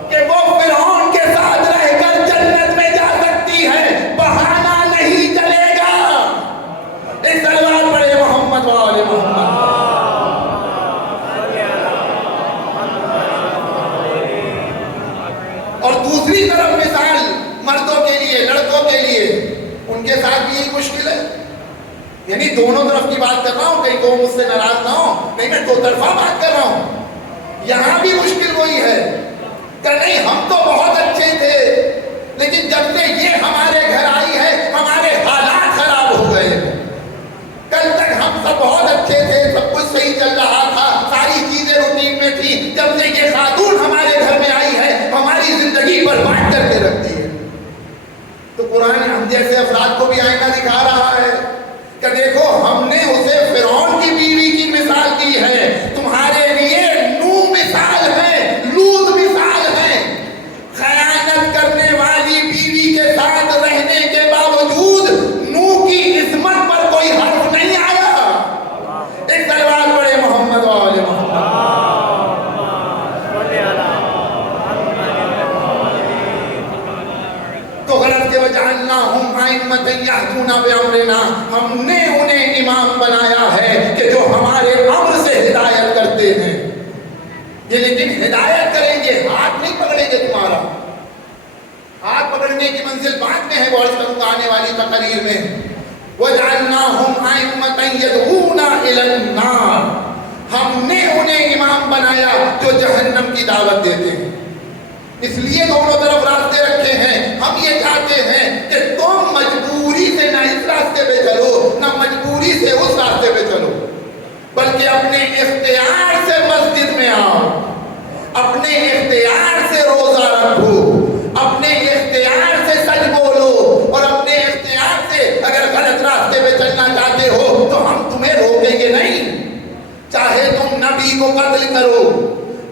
کہ وہ فرعون کے ساتھ رہ کر جنت میں جا سکتی ہے، بہانہ نہیں چلے گا. ایک سلوات پڑھے محمد و آل محمد. اور دوسری طرف مثال مردوں کے لیے، لڑکوں کے لیے، ان کے ساتھ بھی یہی مشکل ہے. یعنی دونوں طرف کی بات کر رہا ہوں، کہیں کوئی مجھ سے ناراض نہ ہو، نہیں میں دو طرفہ بات کر رہا ہوں. یہاں بھی مشکل وہی ہے کہ نہیں ہم تو بہت اچھے تھے لیکن جب سے یہ ہمارے گھر آئی ہے ہمارے حالات خراب ہو گئے. کل تک ہم سب بہت اچھے تھے، سب کچھ ہم جیسے افراد کو بھی آئینہ دکھا رہا ہے کہ دیکھو ہم نے اسے فرعون کی بیوی کی مثال دی ہے، تمہارے لیے نوح مثال ہے، لوط مثال ہے۔ خیانت کرنے والی بیوی کے ساتھ رہنے کے باوجود نوح کی عصمت پر کوئی حرف نہیں آیا۔ ایک تلوار پڑے محمد وآل محمد۔ تو غلط کے وجعلناہم ائمۃ یہدون بامرنا، ہم نے انہیں امام بنایا ہے کہ جو ہمارے امر سے ہدایت کرتے ہیں۔ یہ لیکن ہدایت کریں گے، ہاتھ نہیں پکڑیں گے تمہارا۔ ہاتھ پکڑنے کی منزل بعد میں ہے، بہت کروں گا آنے والی تقریر میں۔ وجعلناہم ائمۃ یدعون الی النار، ہم نے انہیں امام بنایا جو جہنم کی دعوت دیتے ہیں۔ اس لیے دونوں طرف راستے رکھے ہیں۔ ہم یہ چاہتے ہیں کہ تم مجبوری سے نہ اس راستے پہ چلو، نہ مجبوری سے اس راستے پہ چلو، بلکہ اپنے اختیار سے مسجد میں آؤ، اپنے اختیار سے روزہ رکھو، اپنے اختیار سے سچ بولو، اور اپنے اختیار سے اگر غلط راستے پہ چلنا چاہتے ہو تو ہم تمہیں روکیں گے نہیں۔ چاہے تم نبی کو قتل کرو،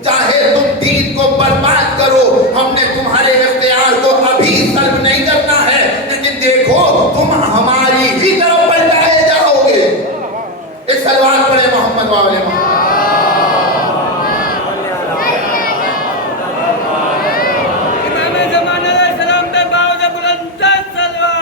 چاہے تم دین کو برباد کرو، ہم نے تمہارے اختیار کو ابھی سلب نہیں کرنا ہے، لیکن دیکھو تم ہماری ہی طرف پلٹائے جاؤ گے۔ ایک سلوات پڑھے محمد وآل محمد۔ امام زمان علیہ السلام پہ باوجہ بلند سلوات۔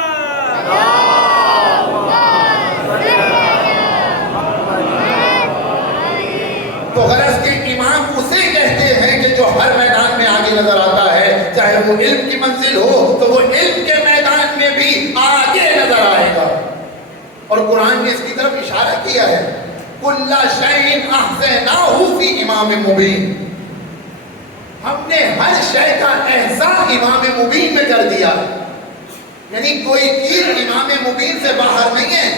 تو غرض کے امام اسے کہتے ہیں کہ جو ہر میدان میں آگے نظر آتا ہے، چاہے وہ علم کی منزل ہو تو وہ علم کے میدان میں بھی آگے نظر آئے گا۔ اور قرآن نے اس کی طرف اشارہ کیا ہے، کُلَّ شَيْءٍ أَحْصَيْنَاهُ فِي إِمَامٍ مُبِينٍ، ہم نے ہر شے کا احصاء امام مبین میں کر دیا۔ یعنی کوئی چیز امام مبین سے باہر نہیں ہے۔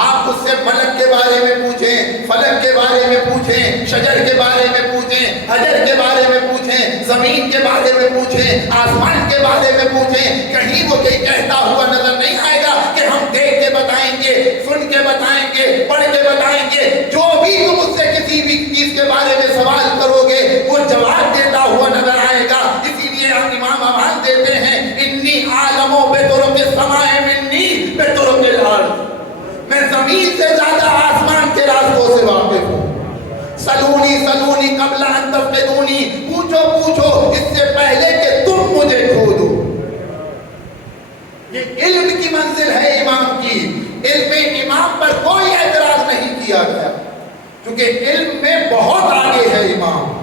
آپ اس سے ملک کے بارے میں پوچھیں، فلک کے بارے میں پوچھیں، شجر کے بارے میں پوچھیں، حجر کے بارے میں پوچھیں، زمین کے بارے میں پوچھیں، آسمان کے بارے میں پوچھیں، کہیں وہ کوئی کہتا ہوا نظر نہیں آئے گا کہ ہم دیکھ کے بتائیں گے، سن کے بتائیں گے، پڑھ کے بتائیں گے۔ جو بھی تم اس سے کسی بھی چیز کے بارے میں سوال کرو گے وہ جواب دیتا ہوا نظر آئے گا۔ اسی لیے ہم امام آواز دیتے ہیں، انی عالم بطرق السماء منی بطرق الارض، میں زمین سے زیادہ آسمان کے راستوں سے واقف ہوں۔ سلونی سلونی قبل ان تفقدونی، پوچھو پوچھو اس سے پہلے کہ تم مجھے کھو دو۔ یہ علم کی منزل ہے امام کی۔ علم امام پر کوئی اعتراض نہیں کیا گیا، کیونکہ علم میں بہت آگے ہے امام۔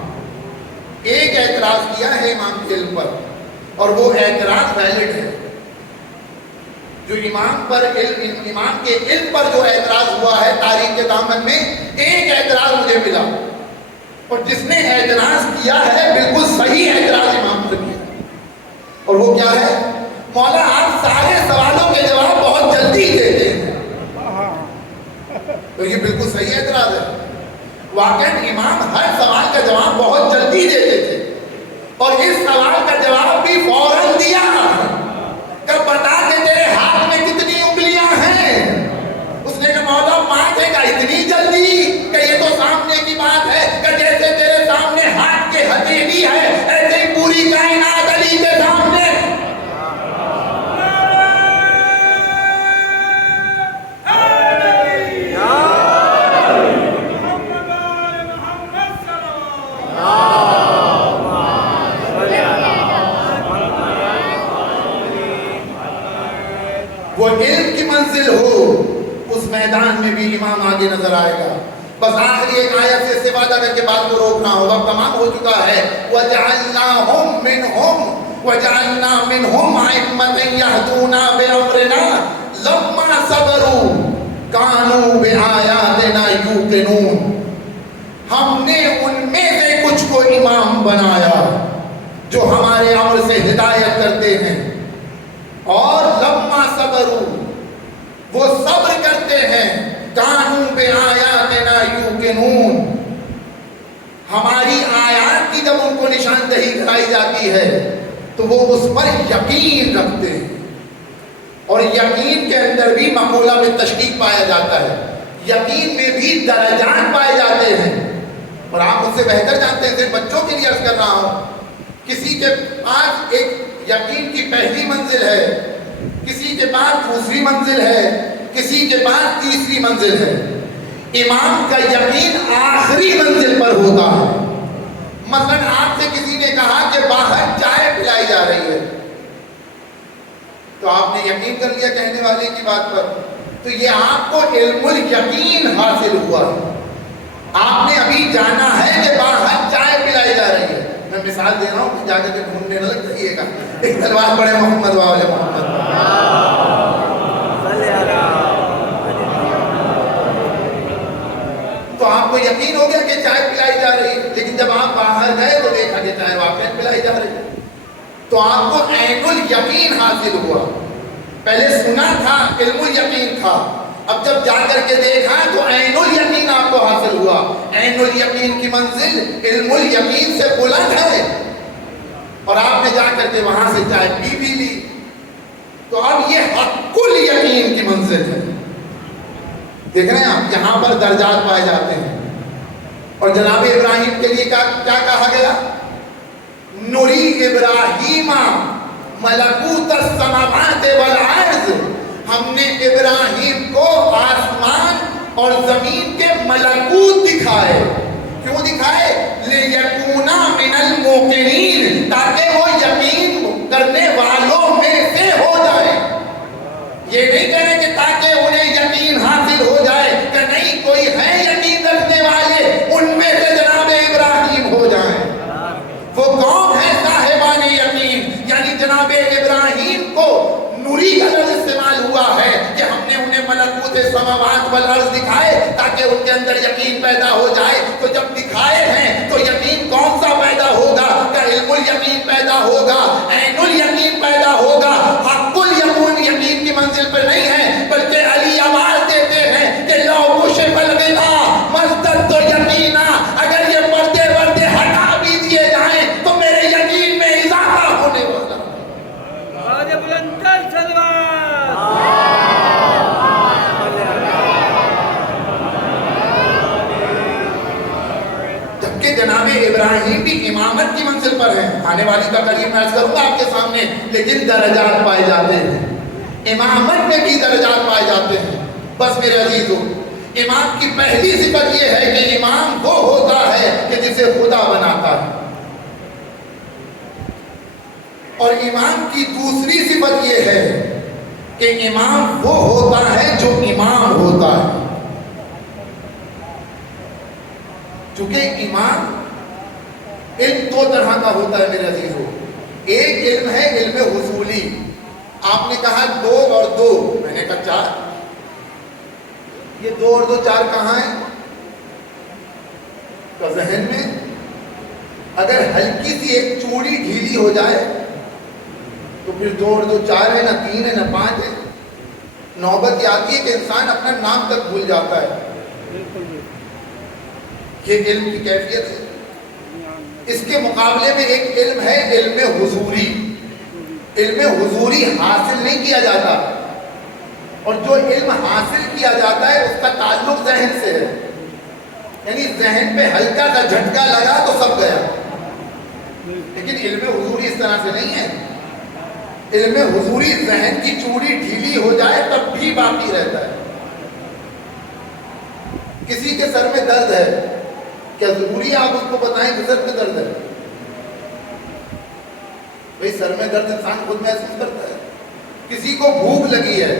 ایک اعتراض کیا ہے امام کے علم پر، اور وہ اعتراض ویلڈ ہے۔ جو امام پر امام کے علم پر جو اعتراض ہوا ہے تاریخ کے دامن میں، ایک اعتراض مجھے ملا، اور جس نے اعتراض کیا ہے بالکل صحیح اعتراض امام پر کیا، اور وہ کیا ہے؟ مولا آپ سارے سوالوں کے جواب بہت جلدی دیتے ہیں۔ تو یہ بالکل صحیح اعتراض ہے۔ واقعاً امام ہر سوال کا جواب بہت جلدی دیتے تھے، اور اس سوال کا جواب بھی فوراً دیا۔ کب بتا دے تیرے ہاتھ میں کتنی انگلیاں ہیں؟ اس نے کہا مولا 5 ہے۔ کہا اتنی جلدی؟ کہ یہ تو سامنے کی بات ہے، کہ جیسے تیرے سامنے ہاتھ کے ہتھیلی ہے ایسے ہی پوری کائنات علی کے سامنے۔ وہ علم کی منزل ہو، اس میدان میں بھی امام آگے نظر آئے گا۔ بس آخری ایک آیت سے استفادہ کر کے بات کو روکنا ہوگا، تمام ہو چکا ہے۔ وَجَعَلْنَاهُمْ مِنْهُمْ وَجَعَلْنَا مِنْهُمْ أَئِمَّةً يَهْدُونَ بِأَمْرِنَا لَمَّا صَبَرُوا كَانُوا بِآيَاتِنَا يُوقِنُونَ، ہم نے ان میں سے کچھ کو امام بنایا جو ہمارے امر سے ہدایت کرتے ہیں، اور لما صبروا، وہ صبر کرتے ہیں، کانوا بآیاتنا یوقنون، ہماری آیات کی جب ان کو نشاندہی کرائی جاتی ہے تو وہ اس پر یقین رکھتے ہیں۔ اور یقین کے اندر بھی مقولہ میں تشکیک پایا جاتا ہے، یقین میں بھی درجات پائے جاتے ہیں، اور آپ مجھ سے بہتر جانتے ہیں، صرف بچوں کے لیے عرض کر رہا ہوں. کسی کے پاس ایک یقین کی پہلی منزل ہے، کسی کے پاس دوسری منزل ہے، کسی کے پاس تیسری منزل ہے. امام کا یقین آخری منزل پر ہوتا ہے. مثلا آپ سے کسی نے کہا کہ باہر چائے پلائی جا رہی ہے، تو آپ نے یقین کر لیا کہنے والے کی بات پر، تو یہ آپ کو علم الیقین حاصل ہوا. آپ نے ابھی جانا ہے کہ باہر چائے پلائی جا رہی ہے. میں مثال دے رہا ہوں کہ جا کر کے ڈھونڈنے نہ لگ جائیے گا. ایک تلوار پڑے محمد وآل محمد. تو آپ کو یقین ہو گیا کہ چائے پلائی جا رہی ہے، لیکن جب آپ باہر گئے تو دیکھا کہ چائے واقعی پلائی جا رہی ہے. تو آپ کو عین الیقین حاصل ہوا. پہلے سنا تھا، علم الیقین تھا، اب جب جا کر کے دیکھا تو عین الیقین آپ کو حاصل ہوا. عین الیقین کی منزل علم الیقین سے بلند ہے، اور آپ نے جا کر کے وہاں سے چائے پی بھی لی. تو اب یہ حق الیقین کی منزل ہے. دیکھ رہے ہیں آپ، یہاں پر درجات پائے جاتے ہیں. اور جناب ابراہیم کے لیے کیا کہا گیا؟ نوری ابراہیم ملکوت السماوات والارض. ہم نے ابراہیم کو آسمان اور زمین کے ملکوت دکھائے. کیوں دکھائے؟ لِيَكُونَ مِنَ الْمُوقِنِينَ، تاکہ وہ یقین کرنے والوں میں سے ہو جائے. یہ نہیں کہنے کہ تاکہ انہیں یقین حاصل ہو جائے کہ نہیں کوئی ہے یقین رکھنے والے، ان میں سے جناب ابراہیم ہو جائیں. وہ کون ہے صاحبان یقین؟ یعنی جناب ابراہیم کو نوری کا لفظ استعمال ہوا ہے کہ ہم نے انہیں ملکوت السماوات والارض دکھائے تاکہ ان کے اندر یقین پیدا ہو جائے. تو جب دکھائے ہیں تو یقین کون سا پیدا ہوگا؟ کہ علم الیقین پیدا ہوگا، عین الیقین پیدا ہوگا. حق الیقین یقین کی منزل پر نہیں ہے، بلکہ علی آواز دیتے ہیں کہ لو کشف الغطاء ما ازددت یقینا، اگر یہ پردے وردے ہٹا بھی دیے جائیں تو میرے یقین میں اضافہ ہونے والا. آج بلندر سلوات. جبکہ جناب ابراہیم بھی امامت کی منزل پر ہیں. آنے والی تقریر میں عرض کروں گا آپ کے سامنے، لیکن درجات پائے جاتے ہیں. امامت میں بھی درجات پائے جاتے ہیں. بس میرے عزیزو، امام کی پہلی صفت یہ ہے کہ امام وہ ہوتا ہے کہ جسے خدا بناتا ہے. اور امام کی دوسری صفت یہ ہے کہ امام وہ ہوتا ہے جو امام ہوتا ہے. چونکہ امام علم دو طرح کا ہوتا ہے میرے عزیزو. ایک علم ہے علم حصولی. آپ نے کہا 2 اور 2، میں نے کہا 4. یہ 2 اور 2 4 کہاں ہیں؟ تو ذہن میں اگر ہلکی سی ایک چوڑی ڈھیلی ہو جائے تو پھر 2 اور 2 4 ہے، نہ 3 ہے نہ 5 ہے. نوبت یہ آتی ہے کہ انسان اپنا نام تک بھول جاتا ہے. یہ علم کی کیفیت ہے. اس کے مقابلے میں ایک علم ہے علم حضوری. علم حضوری حاصل نہیں کیا جاتا، اور جو علم حاصل کیا جاتا ہے اس کا تعلق ذہن سے ہے. یعنی ذہن پہ ہلکا سا جھٹکا لگا تو سب گیا. لیکن علم حضوری اس طرح سے نہیں ہے. علم حضوری ذہن کی چوڑی ڈھیلی ہو جائے تب بھی باقی رہتا ہے. کسی کے سر میں درد ہے، کیا ضروری ہے آپ اس کو بتائیں کہ سر میں درد ہے؟ بھئی سر میں درد انسان خود محسوس کرتا ہے. کسی کو بھوک لگی ہے،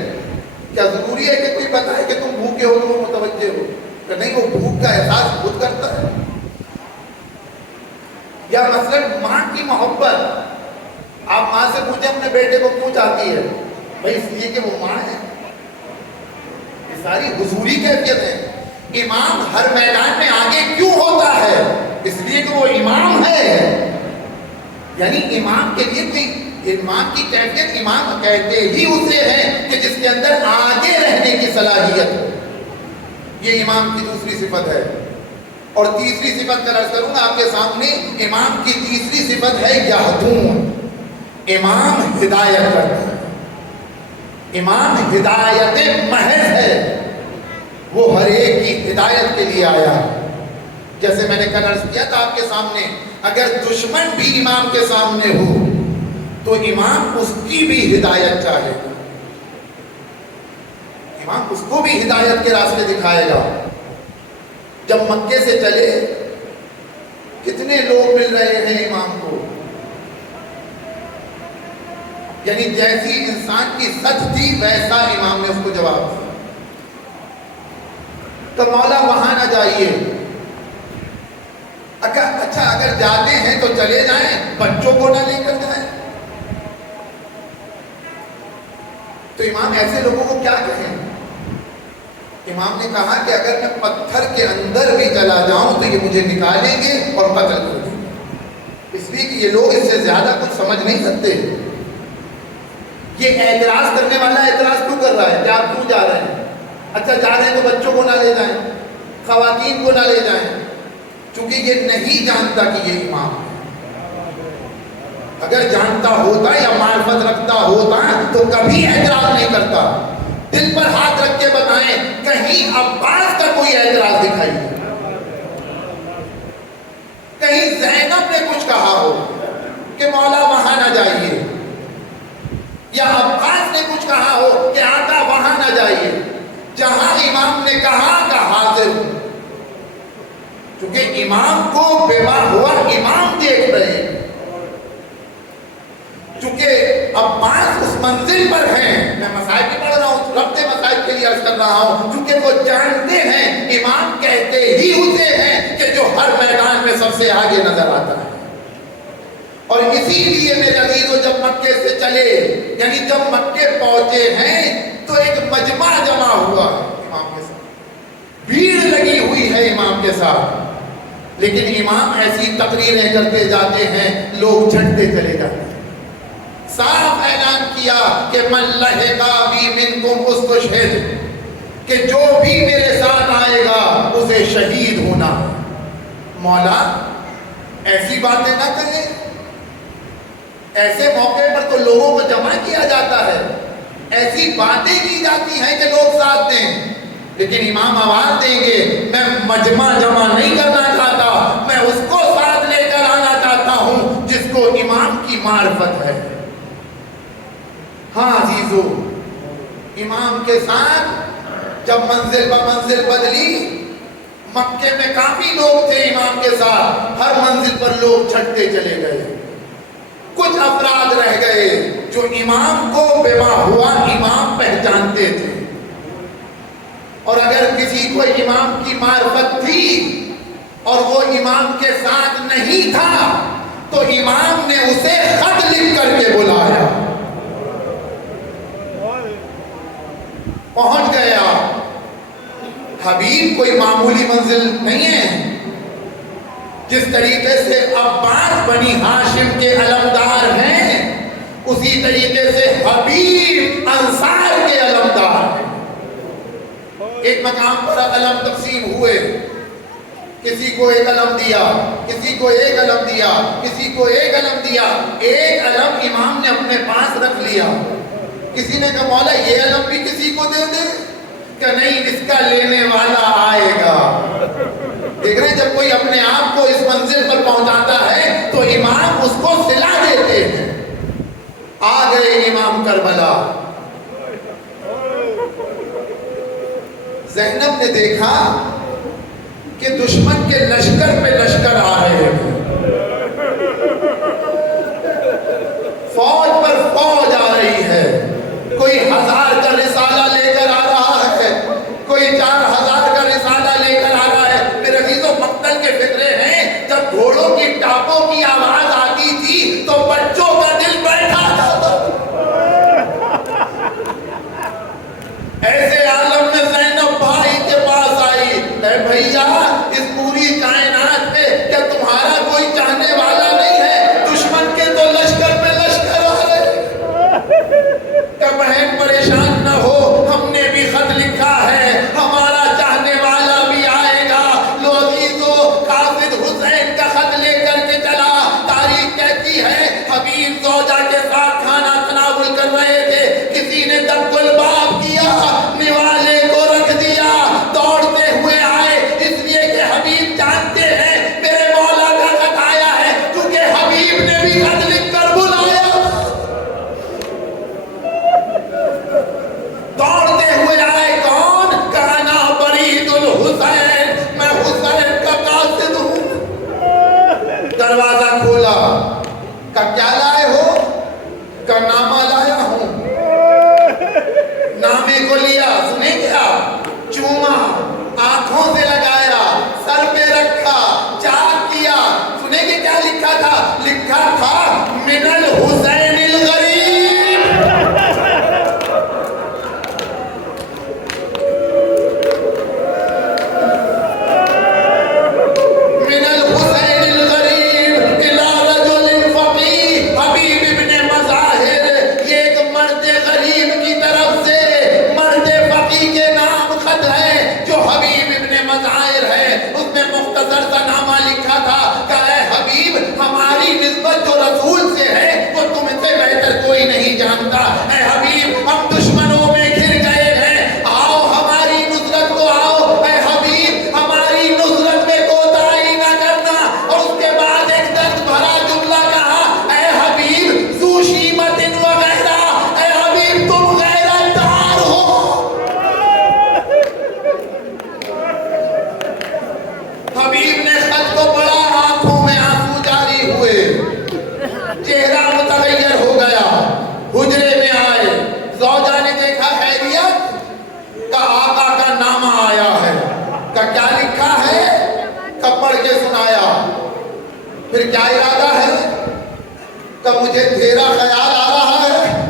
کیا ضروری ہے کہ کوئی بتائے کہ تم بھوکے ہو تو وہ متوجہ ہو؟ کہ نہیں، وہ بھوک کا احساس خود کرتا ہے. یا مثلا ماں کی محبت، آپ ماں سے پوچھیں اپنے بیٹے کو کیوں چاہتی ہے؟ بھئی اس لیے کہ وہ ماں ہے. یہ ساری حضوری کیفیت ہے. امام ہر میدان میں آگے کیوں ہوتا ہے؟ اس لیے کہ وہ امام ہے. یعنی امام کے لیے کوئی امام کی کیفیت، امام کہتے ہی اسے ہے کہ جس کے اندر آگے رہنے کی صلاحیت ہو. یہ امام کی دوسری صفت ہے. اور تیسری صفت کا عرض کروں گا آپ کے سامنے. امام کی تیسری صفت ہے یہدون. امام ہدایت کرتا ہے. امام ہدایت محض ہے، وہ ہر ایک کی ہدایت کے لیے آیا ہے۔ جیسے میں نے کل عرض کیا تھا آپ کے سامنے، اگر دشمن بھی امام کے سامنے ہو تو امام اس کی بھی ہدایت چاہے گا، امام اس کو بھی ہدایت کے راستے دکھائے گا۔ جب مکے سے چلے کتنے لوگ مل رہے ہیں امام کو، یعنی جیسی انسان کی سچ تھی ویسا امام نے اس کو جواب دیا۔ تو مولا وہاں نہ جائیے، اچھا اگر جاتے ہیں تو چلے جائیں، بچوں کو نہ لے کر جائیں۔ تو امام ایسے لوگوں کو کیا کہیں؟ امام نے کہا کہ اگر میں پتھر کے اندر بھی چلا جاؤں تو یہ مجھے نکالیں گے اور قتل کر دیں گے، اس لیے کہ یہ لوگ اس سے زیادہ کچھ سمجھ نہیں سکتے۔ یہ اعتراض کرنے والا اعتراض کیوں کر رہا ہے کہ آپ کیوں جا رہے ہیں؟ اچھا جا رہے ہیں تو بچوں کو نہ لے جائیں، خواتین کو نہ لے جائیں، چونکہ یہ نہیں جانتا کہ یہ امام ہے۔ اگر جانتا ہوتا یا معرفت رکھتا ہوتا تو کبھی اعتراض نہیں کرتا۔ دل پر ہاتھ رکھ کے بتائیں، کہیں عباس کا کوئی اعتراض دکھائیے، کہیں زینب نے کچھ کہا ہو کہ مولا وہاں نہ جائیے، یا عباس نے کچھ کہا ہو کہ آقا وہاں نہ جائیے۔ جہاں امام نے کہا کہ حاضر ہوں، کیونکہ امام کو بیوہ ہوا امام دیکھ رہے ہیں، چونکہ عباس اس منزل پر ہیں، میں مسائل نہیں پڑھ رہا ہوں، ربط مسائل کے لیے عرض کر رہا ہوں، چونکہ وہ جانتے ہیں امام کہتے ہی اسے ہیں کہ جو ہر میدان میں سب سے آگے نظر آتا ہے۔ اور اسی لیے میرے عزیزو جب مکے سے چلے، یعنی جب مکے پہنچے ہیں تو ایک مجمع جمع ہوا ہے امام کے ساتھ، بھیڑ لگی ہوئی ہے امام کے ساتھ، لیکن امام ایسی تقریریں کرتے جاتے ہیں، لوگ چھٹتے چلے جاتے ہیں۔ صاف اعلان کیا کہ من لحقا بی منکم استشہد، کہ جو بھی میرے ساتھ آئے گا اسے شہید ہونا۔ مولا ایسی باتیں نہ کریں، ایسے موقع پر تو لوگوں کو جمع کیا جاتا ہے، ایسی باتیں کی جاتی ہیں کہ لوگ ساتھ دیں، لیکن امام آواز دیں گے میں مجمع جمع نہیں کرنا چاہتا، میں اس کو ساتھ لے کر آنا چاہتا ہوں جس کو امام کی معرفت ہے۔ ہاں عزیزو، امام کے ساتھ جب منزل بہ منزل بدلی، مکے میں کافی لوگ تھے امام کے ساتھ، ہر منزل پر لوگ چھٹتے چلے گئے، کچھ افراد رہ گئے جو امام کو بیوہ ہوا امام پہچانتے تھے، اور اگر کسی کو امام کی معرفت تھی اور وہ امام کے ساتھ نہیں تھا تو امام نے اسے خط لکھ کر کے بلایا، پہنچ گیا۔ حبیب کوئی معمولی منزل نہیں ہے، جس طریقے سے عباس بنی ہاشم کے علمدار ہیں اسی طریقے سے حبیب انصار کے علمدار ہیں۔ ایک مقام پر علم تقسیم ہوئے، کسی کو ایک علم دیا، کسی کو ایک علم دیا، کسی کو ایک علم دیا، ایک علم امام نے اپنے پاس رکھ لیا۔ کسی نے کہا مولا یہ علم بھی کسی کو دے دے، کہ نہیں اس کا لینے والا آئے گا۔ دیکھ رہے ہیں جب کوئی اپنے آپ کو اس منزل پر پہنچاتا ہے تو امام اس کو صلہ دیتے ہیں۔ آ گئے امام کربلا، زینب نے دیکھا کہ دشمن کے لشکر پہ لشکر آ رہے ہیں، فوج پر فوج آ رہی ہے، کوئی 1000 کا رسالہ لے کر آ رہا ہے، کوئی 4000 کا رسالہ لے کر آ رہا ہے۔ میرے عزیزو مقتل کے فکرے ہیں، جب گھوڑوں کی ٹاپوں کی آواز آتی تھی تو بچوں کا دل بیٹھا جاتا، ایسے عالم میں زینب بھائی کے پاس آئی، اے بھیا اس پوری کائنات میں کیا تمہارا کوئی چاہنے والا نہیں ہے؟ دشمن کے تو لشکر پہ لشکر آ رہے، کہ بہن پریشان نہ پھر کیا ارادہ ہے کہ مجھے تیرا خیال آ رہا ہے؟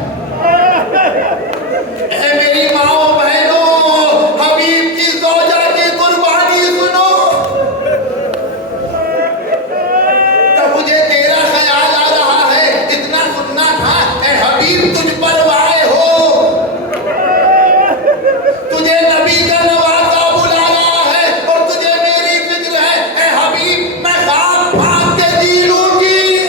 اے میری ماؤں بہنوں، حبیب کی زوجہ کی قربانی سنو کہ مجھے تیرا خیال آ رہا ہے، اتنا سننا تھا۔ اے حبیب تجھ پر وائے ہو، تجھے نبی کا نوازا بلا رہا ہے اور تجھے میری فکر ہے۔ اے حبیب میں خواب بھاگ کے جی لوں گی۔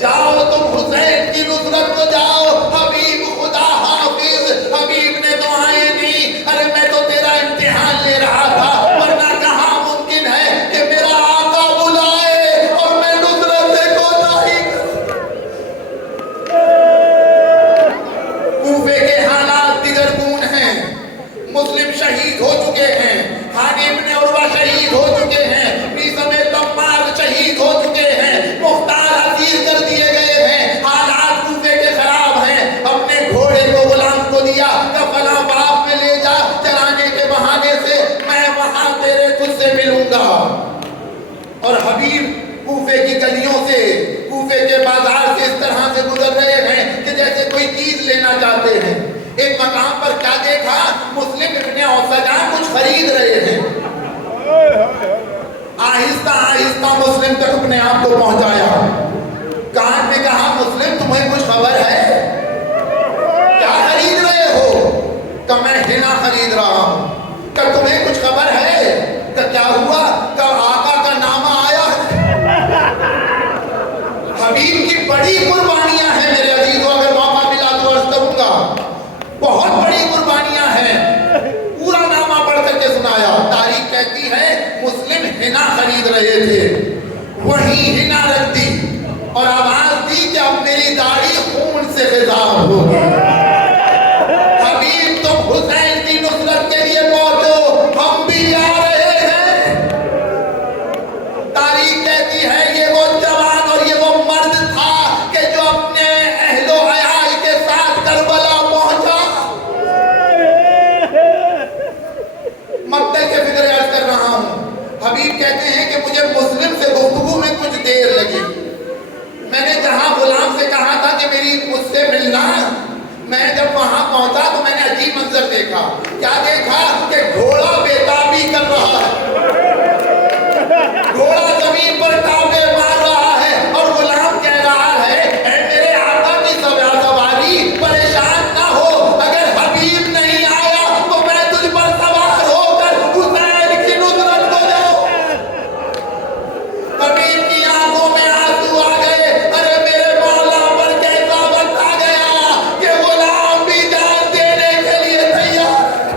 جاؤ تم حسین کی نصرت کو جاؤ، حبیب خدا حافظ۔ حبیب نے دعائیں دی، ارے میں تو تیرا امتحان لے رہا تھا، ورنہ کہاں ممکن ہے کہ میرا آقا بلائے اور میں نصرت سے کوتاہی کروں۔ کوفے کے حالات دیگرگون ہیں، مسلم شہید ہو چکے ہیں، ہانی ابن عروہ شہید ہو چکے ہیں، میثم تمار شہید ہو چکے ہیں، مختار اسیر کر دیے گئے ہیں، حالات کوفے کے خراب ہیں۔ اپنے گھوڑے کو غلام کو دیا کہ فلاں باغ میں لے جا، چرانے کے بہانے سے میں وہاں تیرے تجھ سے ملوں گا۔ اور حبیب کوفے کی گلیوں سے، کوفے کے بازار سے اس طرح سے گزر رہے ہیں کہ جیسے کوئی چیز لینا چاہتے ہیں۔ ایک مقام پر کیا دیکھا، مسلم ابن اوسجا کچھ خرید رہے ہیں۔ آہستہ آہستہ مسلم تک اپنے آپ کو پہنچایا، کان میں کہا مسلم تمہیں کچھ خبر ہے؟ کیا خرید رہے ہو؟ کہ میں ہنا خرید رہا ہوں۔ کہ تمہیں کچھ خبر ہے کہ کیا ہوا؟ کہ آقا کا نامہ آیا ہے۔ حبیب کی بڑی قربانیاں ہیں میرے عزیزوں، اگر موقع ملا تو عرض کروں گا، بہت بڑی قربانیاں ہیں۔ پورا نامہ پڑھ کر کے سنایا۔ تاریخ کہتی ہے مسلم ہنا خرید رہے تھے، وہیں ہنا رکھ دی اور آواز دی کہ اب میری داڑھی خون سے خضاب ہوگی۔ حبیب تم حسین کی نصرت کے لیے پہنچو، ہم بھی آ رہے ہیں۔ تاریخ کہتی ہے یہ وہ جوان اور یہ وہ مرد تھا کہ جو اپنے اہل و عیال کے ساتھ کربلا پہنچا۔ مقتل کے فکر عرض کر رہا ہوں۔ حبیب کہتے ہیں کہ مجھے مسلم سے گفتگو میں کچھ دیر لگی۔ میں نے جہاں غلام سے کہا تھا کہ میری مجھ سے ملنا، میں جب وہاں پہنچا تو میں نے عجیب منظر دیکھا۔ کیا دیکھا کہ گھوڑا بےتابی کر رہا ہے، گھوڑا زمین پر ٹاپے مار رہا ہے اور غلام کہہ رہا ہے اے میرے آقا کی سواری پریشان نہ ہو، اگر حبیب نہیں آیا تو میں تجھ پر سوار ہو کر حسین کی نصرت کو جاؤں۔ حبیب کی آنکھوں میں آنسو آ گئے، ارے میرے مولا پر کیسا وقت آ گیا کہ غلام بھی جان دینے کے لیے تیار ہے۔